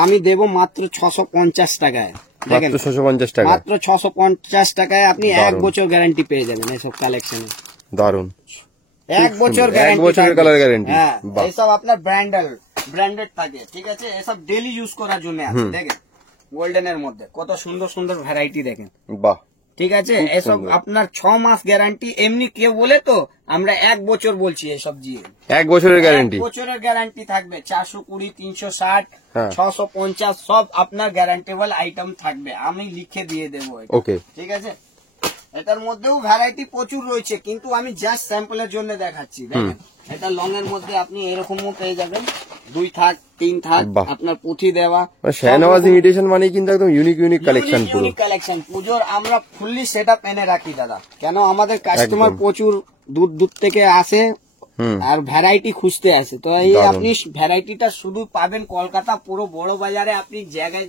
আমি দেবো মাত্র 650 টাকায়। দেখেন মাত্র 650 টাকা, মাত্র 650 টাকায় আপনি 1 বছর গ্যারান্টি পেয়ে যাবেন এইসব কালেকশনে, দারুণ, 1 বছর 1 বছরের কালার গ্যারান্টি, হ্যাঁ, বাহ, এইসব আপনার ব্র্যান্ডেড থাকে। ঠিক আছে, এসব ডেইলি ইউজ করার জন্য আছে। দেখেন গোল্ডেনের মধ্যে কত সুন্দর সুন্দর ভ্যারাইটি, দেখেন। বাহ, ঠিক আছে, এসব আপনার 6 মাস গ্যারান্টি, এমনি কেউ বলে তো আমরা 1 বছর বলছি, এসব জিয়ে 1 বছরের গ্যারান্টি, 1 বছরের গ্যারান্টি থাকবে, 420, 360, হ্যাঁ, 650 সব আপনার গ্যারান্টেবল আইটেম থাকবে, আমি লিখে দিয়ে দেবো। ওকে, ঠিক আছে, এটার মধ্যেও ভ্যারাইটি প্রচুর রয়েছে, কিন্তু আমি জাস্ট স্যাম্পলের জন্য দেখাচ্ছি। দেখেন এটা লং এর মধ্যে আপনি এরকমও পেয়ে যাবেন, 2 থাক 3 থাক বাহ। আপনার পুঁথি দেওয়া শাহনওয়াজ ইমিটেশন মানে কিন্তু একদম ইউনিক কালেকশন পুরো। ইউনিক কালেকশন পুজোর আমরা ফুললি সেটআপ এনে রাখি দাদা, কেন আমাদের কাস্টমার একদম। প্রচুর দূর থেকে আসে আর ভ্যারাইটি খুঁজতে আসে, তো এই দারুণ। আপনি ভ্যারাইটিটা শুধু পাবেন কলকাতা পুরো বড় বাজারে, আপনি জায়গায়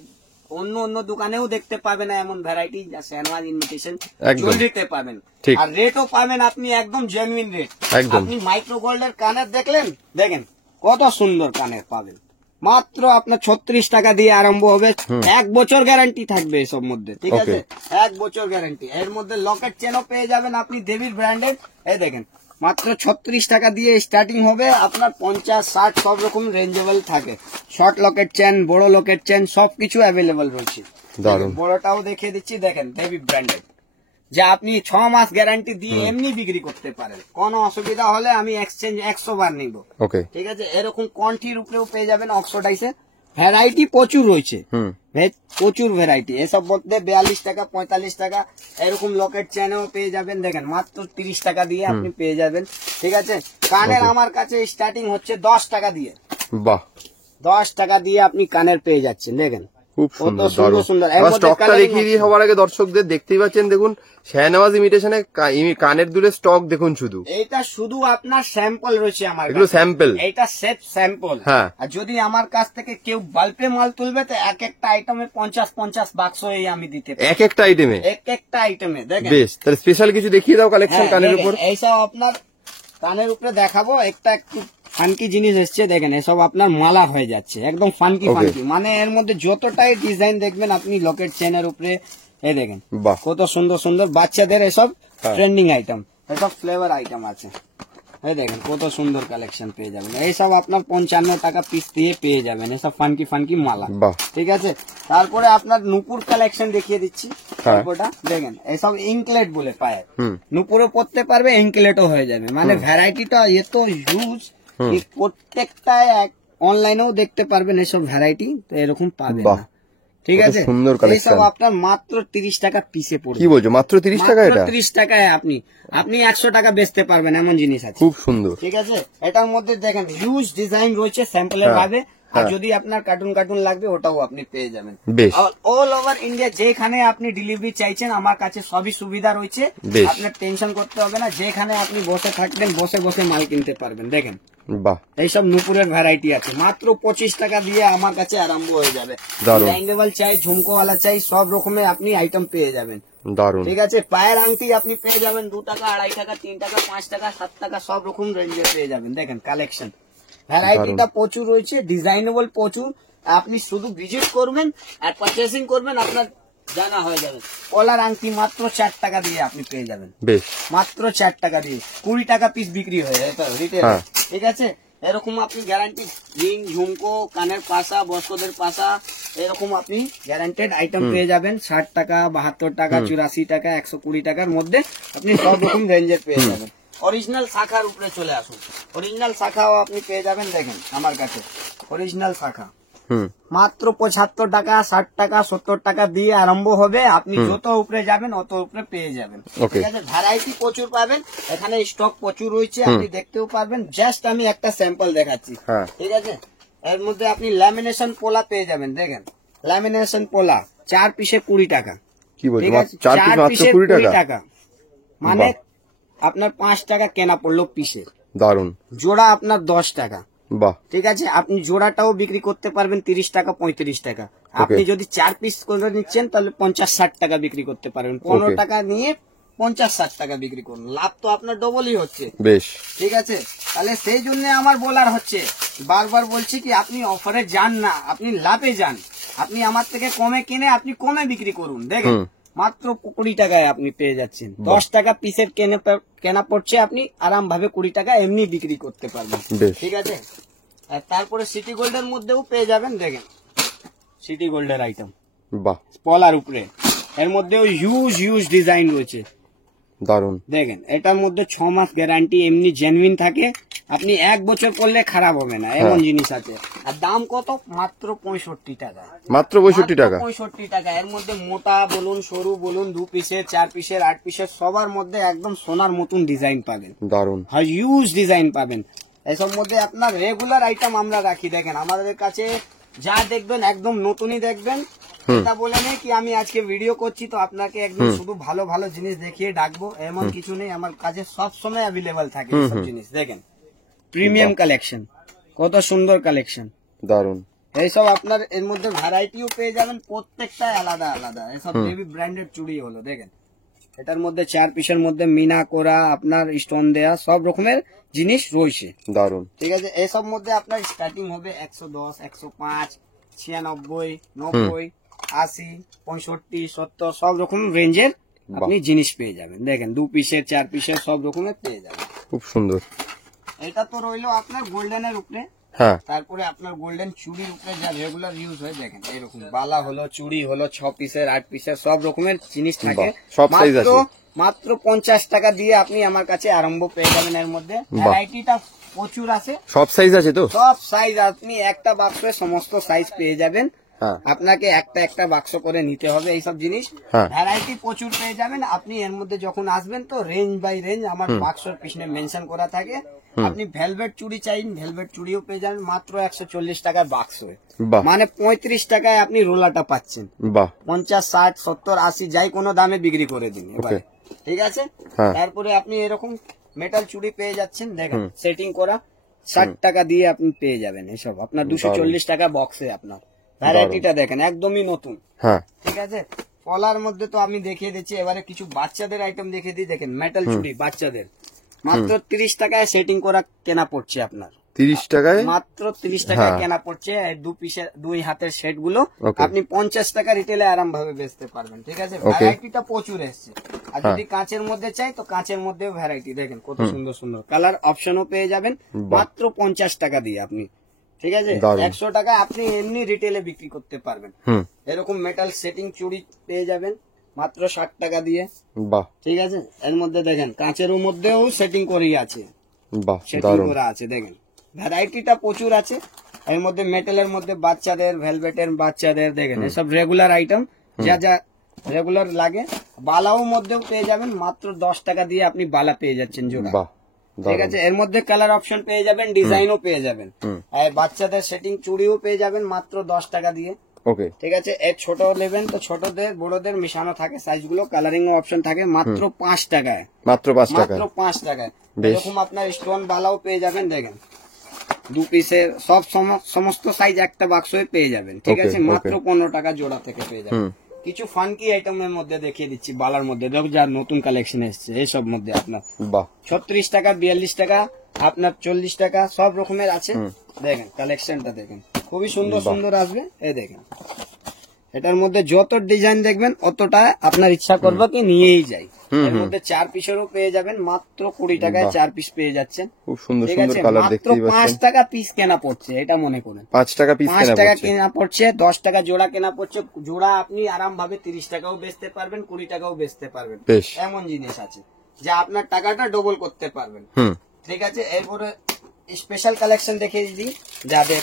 অন্য দোকানেও দেখতে পাবেন না এমন ভ্যারাইটি যা শাহনওয়াজ ইনভিটেশন একদম। জুয়েলারিতে পাবেন। ঠিক। আর রেটও পাবেন আপনি একদম জেনুইন রেট। একদম। আপনি মাইক্রো গোল্ডের কানের দেখলেন, দেখেন কত সুন্দর কানের পাবেন, মাত্র আপনার 36 টাকা দিয়ে আরম্ভ হবে। 1 বছর গ্যারান্টি থাকবে এসব মধ্যে, ঠিক আছে, 1 বছর গ্যারান্টি। এর মধ্যে লকেট চেনও পেয়ে যাবেন আপনি দেবীর ব্র্যান্ডের। এই দেখেন মাত্র 36 টাকা দিয়ে স্টার্টিং হবে, আপনার 50, 60 সব রকম রেঞ্জেবল থাকে। শর্ট লকেট চেন, বড় লকেট চেন সবকিছু অ্যাভেলেবল রয়েছে। দারুণ। বড়টাও দেখিয়ে দিচ্ছি, দেখেন দেবী ব্র্যান্ডের, যা আপনি 6 মাস গ্যারান্টি দিয়ে এমনি বিক্রি করতে পারেন। কোনো অসুবিধা হলে আমি এক্সচেঞ্জ 100 বার নিব, ওকে। ঠিক আছে। এরকম কন্ঠির উপরেও পেয়ে যাবেন অক্সোডাইসে, ভ্যারাইটি প্রচুর রয়েছে, প্রচুর ভ্যারাইটি। এসব মধ্যে 42 টাকা 45 টাকা এরকম লকেট চেনেও পেয়ে যাবেন। দেখেন মাত্র 30 টাকা দিয়ে আপনি পেয়ে যাবেন, ঠিক আছে। কানের আমার কাছে স্টার্টিং হচ্ছে 10 টাকা দিয়ে, বাহ, 10 টাকা দিয়ে আপনি কানের পেয়ে যাচ্ছেন। দেখেন খুব কত সুন্দর, সুন্দর দারুণ। সুন্দর। এর আবার মধ্যে স্টকটা coloring দেখিয়ে দিয়ে হচ্ছে। হওয়ার আগে দর্শকদের দেখতেই পাচ্ছেন, দেখুন শাহনওয়াজ ইমিটেশনে কানের দুলের স্টক দেখুন শুধু। এইটা শুধু আপনার স্যাম্পল রয়েছে আমার এগুলো কাছে। স্যাম্পল। এইটা সেট স্যাম্পল। হ্যাঁ। আর যদি আমার কাছ থেকে কেউ বাল্পে মাল তুলবে তো এক একটা আইটেমে 50 বাক্স এই আমি দিতে পারি। একটা আইটেমে এক একটা আইটেমে দেখেন। বেশ, তাহলে স্পেশাল কিছু দেখিয়ে দাও কালেকশন হ্যাঁ, কানের দেখেন, উপর। এইসব আপনার কানের উপরে দেখাবো। একটু ফানকি জিনিস এসছে, দেখেন এসব আপনার মালা হয়ে যাচ্ছে, একদম ফানকি Okay. ফানকি। মানে এর মধ্যে যতটাই ডিজাইন দেখবেন আপনি লকেট চেনের উপরে, এই দেখেন বাহ, কত সুন্দর সুন্দর বাচ্চাদের এসব হ্যাঁ। ট্রেন্ডিং আইটেম, এসব ফ্লেভার আইটেম আছে। এই দেখেন কত সুন্দর কালেকশন পেয়ে যাবেন। এইসব আপনার 55 টাকা পিস দিয়ে পেয়ে যাবেন, এসব ফানকি ফানকি মালা, বাহ, ঠিক আছে। তারপরে আপনার নুপুর কালেকশন দেখিয়ে দিচ্ছি। হ্যাঁ। ওটা দেখেন, এসব ইনক্লেট বলে পায়, নুপুরও পড়তে পারবে, ইনক্লেটও হয়ে যাবে। মানে ভ্যারাইটিটা এত হিউজ, প্রত্যেকটা অনলাইনেও দেখতে পারবেন এসব ভ্যারাইটি, তো এরকম পাবেন বাহ, না, ঠিক কত আছে। সুন্দর collection। এইসব আপনার মাত্র 30 টাকা পিসে পড়বে। কি বলছো, মাত্র 30 টাকা? এটা 30 টাকায় আপনি 100 টাকা বেচতে পারবেন, এমন জিনিস আছে। খুব সুন্দর। ঠিক আছে, এটার মধ্যে দেখেন হিউজ ডিজাইন রয়েছে স্যাম্পলের হ্যাঁ, ভাবে। আর হ্যাঁ। যদি আপনার কার্টুন লাগবে ওটাও আপনি পেয়ে যাবেন। বেশ। অল ওভার ইন্ডিয়া যেখানে আপনি ডেলিভারি চাইছেন আমার কাছে সবই সুবিধা রয়েছে। বেশ। আপনার টেনশন করতে হবে না, যেখানে আপনি বসে থাকবেন বসে বসে মাল কিনতে পারবেন। দেখেন বাহ, এইসব নুপুরের ভ্যারাইটি আছে, মাত্র 25 টাকা দিয়ে আমার কাছে আরম্ভ হয়ে যাবে। দারুণ। ডাইনেবল চাই, ঝুমকোওয়ালা চাই, সব রকমের আপনি আইটেম পেয়ে যাবেন, দারুণ। ঠিক আছে। পায়ের আংটি আপনি পেয়ে যাবেন 2 টাকা, 2.5 টাকা, 3 টাকা, 5 টাকা, 7 টাকা, সব রকম রেঞ্জে পেয়ে যাবেন। দেখেন কালেকশন ভ্যারাইটিটা প্রচুর রয়েছে, ডিজাইনেবল প্রচুর। আপনি শুধু ভিজিট করবেন আর পারচেসিং করবেন, আপনার জানা হয়ে যাবে। কলার আংটি মাত্র 4 টাকা দিয়ে আপনি পেয়ে যাবেন, বেশ, মাত্র 4 টাকা দিয়ে। 20 টাকা পিস বিক্রি হয় এটা রিটেল, হ্যাঁ। ঠিক আছে। এরকম আপনি গ্যারান্টি রিং, ঝুমকো, কানের পাশা, বস্ত্রদের পাশা, এরকম আপনি গ্যারান্টেড আইটেম পেয়ে যাবেন। 60 টাকা, 72 টাকা, 84 টাকা, 120 টাকার মধ্যে আপনি সব রকম রেঞ্জের পেয়ে যাবেন। অরিজিনাল শাখার উপরে চলে আসুন, অরিজিনাল শাখাও আপনি পেয়ে যাবেন। দেখেন আমার কাছে অরিজিনাল শাখা মাত্র 75 টাকা, 60 টাকা, 70 টাকা দিয়ে আরম্ভ হবে। আপনি যত উপরে যাবেন অত উপরে পেয়ে যাবেন, ঠিক আছে। ভ্যারাইটি প্রচুর পাবেন, এখানে স্টক প্রচুর রয়েছে, আপনি দেখতেও পারবেন। জাস্ট আমি একটা স্যাম্পল দেখাচ্ছি, ঠিক আছে। এর মধ্যে আপনি ল্যামিনেশন পোলা পেয়ে যাবেন। দেখেন ল্যামিনেশন পোলা 4 পিসে 20 টাকা, কি বলছো, ঠিক আছে। 4 4 পিস পিসে মাত্র 20 টাকা? টাকা, মানে আপনার 5 টাকা কেনা পড়লো পিসে। দারুণ। জোড়া আপনার 10 টাকা, বাহ, ঠিক আছে। আপনি জোড়াটাও বিক্রি করতে পারবেন 30 টাকা, 35 টাকা। আপনি যদি 4 পিস করে নিচ্ছেন তাহলে 50-60 টাকা বিক্রি করতে পারবেন। 15 টাকা নিয়ে 50-60 টাকা বিক্রি করুন, লাভ তো আপনার ডবলই হচ্ছে, বেশ, ঠিক আছে। তাহলে সেই জন্য আমার বলার হচ্ছে, বারবার বলছি কি আপনি অফারে যান না, আপনি লাভে যান। আপনি আমার থেকে কমে কিনে আপনি কমে বিক্রি করুন। দেখেন মাত্র 20 টাকায় আপনি পেয়ে যাচ্ছেন। 10 টাকা পিসের কেনা পড়ছে, আপনি আরাম ভাবে 20 টাকা এমনি বিক্রি করতে পারবেন, ঠিক আছে। আর তারপরে সিটি গোল্ডের মধ্যেও পেয়ে যাবেন। দেখেন সিটি গোল্ডের আইটেম, বাহ, পলার উপরে, এর মধ্যেও হিউজ ডিজাইন রয়েছে। দারুণ। দেখেন এটার মধ্যে 6 মাস গ্যারান্টি এমনি জেনুইন থাকে, আপনি 1 বছর করলে খারাপ হবে না, এমন জিনিস আছে। আর দাম কত? মাত্র 65 টাকা, মাত্র 65 টাকা। 65 টাকা। এর মধ্যে মোটা বলুন, সরু বলুন, 2 পিসের, 4 পিসের, 8 পিসের, সবার মধ্যে একদম সোনার মতন ডিজাইন পাবেন। দারুণ। হিউজ ডিজাইন পাবেন। এসব মধ্যে আপনার রেগুলার আইটেম আমরা রাখি। দেখেন আমাদের কাছে যা দেখবেন একদম নতুনই দেখবেন। এটা বলে নেই কি আমি আজকে ভিডিও করছি তো আপনাকে একদম শুধু ভালো ভালো জিনিস দেখিয়ে ডাকবো, এমন কিছু নেই। আমার কাছে সব সময় অ্যাভেলেবল থাকে সব জিনিস। দেখেন প্রিমিয়াম কালেকশন, কত সুন্দর কালেকশন, দারুন। এইসব আপনার এর মধ্যে ভ্যারাইটিও পেয়ে যাবেন, প্রত্যেকটাই আলাদা আলাদা। এসব বেবি ব্র্যান্ডেড চুড়ি হলো। দেখেন এটার মধ্যে 4 পিসের মধ্যে মিনা করা আপনার স্টোন দেয়া সব রকমের জিনিস রয়েছে। দারুন। ঠিক আছে, এসব মধ্যে আপনার স্টার্টিং হবে 110, 105, 96, 90, 80, 65, 70 সব রকম রেঞ্জের আপনি জিনিস পেয়ে যাবেন। দেখেন 2 পিসের 4 পিসের সব রকমের পেয়ে যাবেন। খুব সুন্দর। এটা তো রইলো আপনার গোল্ডেনের উপরে। হ্যাঁ, তারপরে আপনার গোল্ডেন চুড়ির উপরে যা রেগুলার ইউজ হয়, দেখেন এরকম বালা হলো, চুড়ি হলো, 6 পিসের 8 পিসের সব রকমের জিনিস থাকে। সব সাইজ আছে। মাত্র 50 টাকা দিয়ে আপনি আমার কাছে আরম্ভ পেয়ে যাবেন। এর মধ্যে ভ্যারাইটিটা প্রচুর আছে, সব সাইজ আছে তো? সব সাইজ। আপনি একটা বাক্সে সমস্ত সাইজ পেয়ে যাবেন। আপনাকে একটা একটা বাক্স করে নিতে হবে এইসব জিনিস। ভ্যারাইটি প্রচুর পেয়ে যাবেন। আপনি এর মধ্যে যখন আসবেন তো রেঞ্জ বাই রেঞ্জ আমার বাক্সের পিছনে মেনশন করা থাকে। আপনি ভেলভেট চুড়ি চাই, ভেলভেট চুড়িও পেয়ে যাবেন মাত্র 140 টাকার বাক্স, মানে 35 টাকায় আপনি রোলাটা পাচ্ছেন। 50, 60, 70, 80 যাই কোনো দামে বিক্রি করে দিন এবারে। ঠিক আছে, তারপরে আপনি এরকম মেটাল চুড়ি পেয়ে যাচ্ছেন। দেখেন সেটিং করা 60 টাকা দিয়ে আপনি পেয়ে যাবেন। এসব আপনার 240 টাকা বক্সে। আপনার ভ্যারাইটিটা দেখেন একদমই নতুন। ঠিক আছে, পলার মধ্যে তো আমি দেখিয়ে দিচ্ছি। এবারে কিছু বাচ্চাদের আইটেম দেখিয়ে দিই। দেখেন মেটাল চুড়ি বাচ্চাদের মাত্র 30 টাকায় সেটিং করা কেনা পড়ছে আপনার। 30 টাকায় মাত্র 30 টাকায় কেনা পড়ছে। 2 পিসের 2 হাতের সেট গুলো আপনি 50 টাকা রিটেলে আরাম ভাবে বেচতে পারবেন। ঠিক আছে, ভ্যারাইটিটা প্রচুর এসছে। আর যদি কাঁচের মধ্যে চাই তো কাঁচের মধ্যেও ভ্যারাইটি। দেখেন কত সুন্দর সুন্দর কালার অপশনও পেয়ে যাবেন মাত্র 50 টাকা দিয়ে আপনি। ঠিক আছে, 100 টাকা আপনি এমনি রিটেলে বিক্রি করতে পারবেন। এরকম মেটাল সেটিং চুড়ি পেয়ে যাবেন মাত্র 60 টাকা দিয়ে। ঠিক আছে, এর মধ্যে দেখেন কাঁচের মধ্যেও সেটিং করেই আছে, সেটিং করা আছে। দেখেন ভ্যারাইটিটা প্রচুর আছে। এর মধ্যে মেটালের মধ্যে বাচ্চাদের, ভেলভেটের বাচ্চাদের, দেখেন এসব রেগুলার আইটেম যা যা রেগুলার লাগে। বালাও মধ্যেও পেয়ে যাবেন মাত্র 10 টাকা দিয়ে আপনি বালা পেয়ে যাচ্ছেন জোড়া। ঠিক আছে, এর মধ্যে কালার অপশন পেয়ে যাবেন, ডিজাইনও পেয়ে যাবেন। বাচ্চাদের সেটিং চুড়িও পেয়ে যাবেন মাত্র 10 টাকা দিয়ে। ঠিক আছে, এর ছোট নেবেন তো ছোটদের বড়দের মিশানো থাকে সাইজগুলো, কালারিং অপশন থাকে মাত্র 5 টাকায়। মাত্র 5 টাকায় এরকম আপনার স্টোন বালাও পেয়ে যাবেন। দেখেন 2 পিসের সব সমস্ত সাইজ একটা বাক্সে পেয়ে যাবেন। ঠিক আছে, মাত্র 15 টাকা জোড়া থেকে পেয়ে যাবেন। কিছু ফানকি আইটেমের মধ্যে দেখিয়ে দিচ্ছি বালার মধ্যে, যা নতুন কালেকশন এসছে এইসব মধ্যে আপনার 36 টাকা, 42 টাকা, আপনার 40 টাকা সব রকমের আছে। দেখেন কালেকশনটা দেখেন খুবই সুন্দর সুন্দর আসবে। এই দেখেন এটার মধ্যে যত ডিজাইন দেখবেন অতটা আপনার ইচ্ছা করবে কি নিয়েই যাই। এর মধ্যে 4 পিসেরও পেয়ে যাবেন মাত্র 20 টাকায় 4 পিস পেয়ে যাচ্ছেন। খুব সুন্দর সুন্দর কালার দেখতেই পাচ্ছেন। 5 টাকা পিস কেনা পড়ছে, এটা মনে করেন 5 টাকা পিস কেনা পড়ছে। 10 টাকা জোড়া কেনা পড়ছে। জোড়া আপনি আরাম ভাবে 30 টাকাও বেচতে পারবেন, 20 টাকাও বেচতে পারবেন। এমন জিনিস আছে যা আপনার টাকাটা ডবল করতে পারবেন। ঠিক আছে, এরপরে স্পেশাল কালেকশন দেখে দিই যাদের